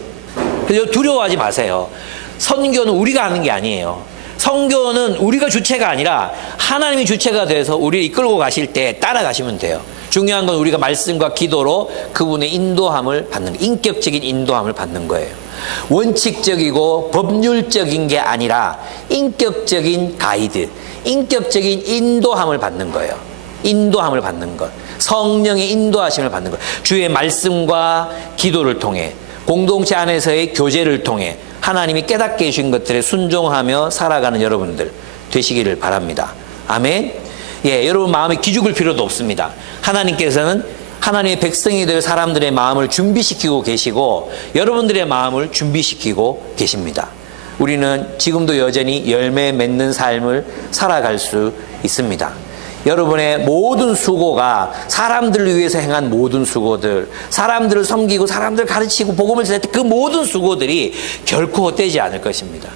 그래서 두려워하지 마세요. 선교는 우리가 하는 게 아니에요. 선교는 우리가 주체가 아니라 하나님이 주체가 돼서 우리를 이끌고 가실 때 따라가시면 돼요. 중요한 건 우리가 말씀과 기도로 그분의 인도함을 받는, 인격적인 인도함을 받는 거예요. 원칙적이고 법률적인 게 아니라 인격적인 가이드, 인격적인 인도함을 받는 거예요. 인도함을 받는 것, 성령의 인도하심을 받는 것, 주의 말씀과 기도를 통해, 공동체 안에서의 교제를 통해 하나님이 깨닫게 해주신 것들에 순종하며 살아가는 여러분들 되시기를 바랍니다. 아멘. 예, 여러분 마음에 기죽을 필요도 없습니다. 하나님께서는 하나님의 백성이 될 사람들의 마음을 준비시키고 계시고 여러분들의 마음을 준비시키고 계십니다. 우리는 지금도 여전히 열매 맺는 삶을 살아갈 수 있습니다. 여러분의 모든 수고가 사람들을 위해서 행한 모든 수고들, 사람들을 섬기고 사람들을 가르치고 복음을 전할 때 그 모든 수고들이 결코 헛되지 않을 것입니다.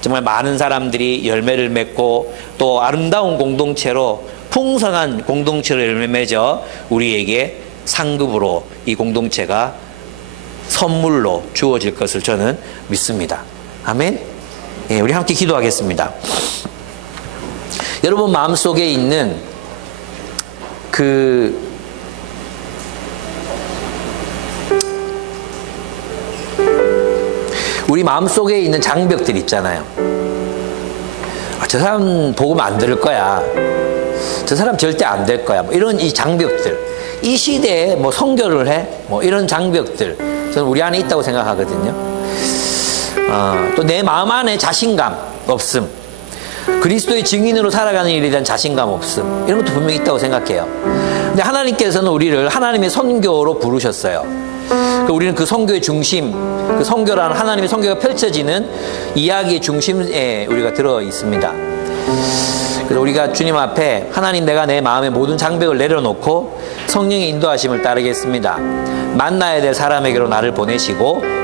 정말 많은 사람들이 열매를 맺고 또 아름다운 공동체로 풍성한 공동체로 열매 맺어 우리에게 상급으로 이 공동체가 선물로 주어질 것을 저는 믿습니다. 아멘. 예, 우리 함께 기도하겠습니다. 여러분 마음속에 있는 우리 마음속에 있는 장벽들 있잖아요. 저 사람 복음 안 들을 거야. 저 사람 절대 안 될 거야. 뭐 이런 이 장벽들. 이 시대에 뭐 선교를 해? 뭐 이런 장벽들. 저는 우리 안에 있다고 생각하거든요. 또 내 마음 안에 자신감 없음. 그리스도의 증인으로 살아가는 일에 대한 자신감 없음. 이런 것도 분명히 있다고 생각해요. 근데 하나님께서는 우리를 하나님의 선교로 부르셨어요. 우리는 그 선교의 중심, 그 선교라는 하나님의 선교가 펼쳐지는 이야기의 중심에 우리가 들어 있습니다. 그래서 우리가 주님 앞에 하나님, 내가 내 마음의 모든 장벽을 내려놓고 성령의 인도하심을 따르겠습니다. 만나야 될 사람에게로 나를 보내시고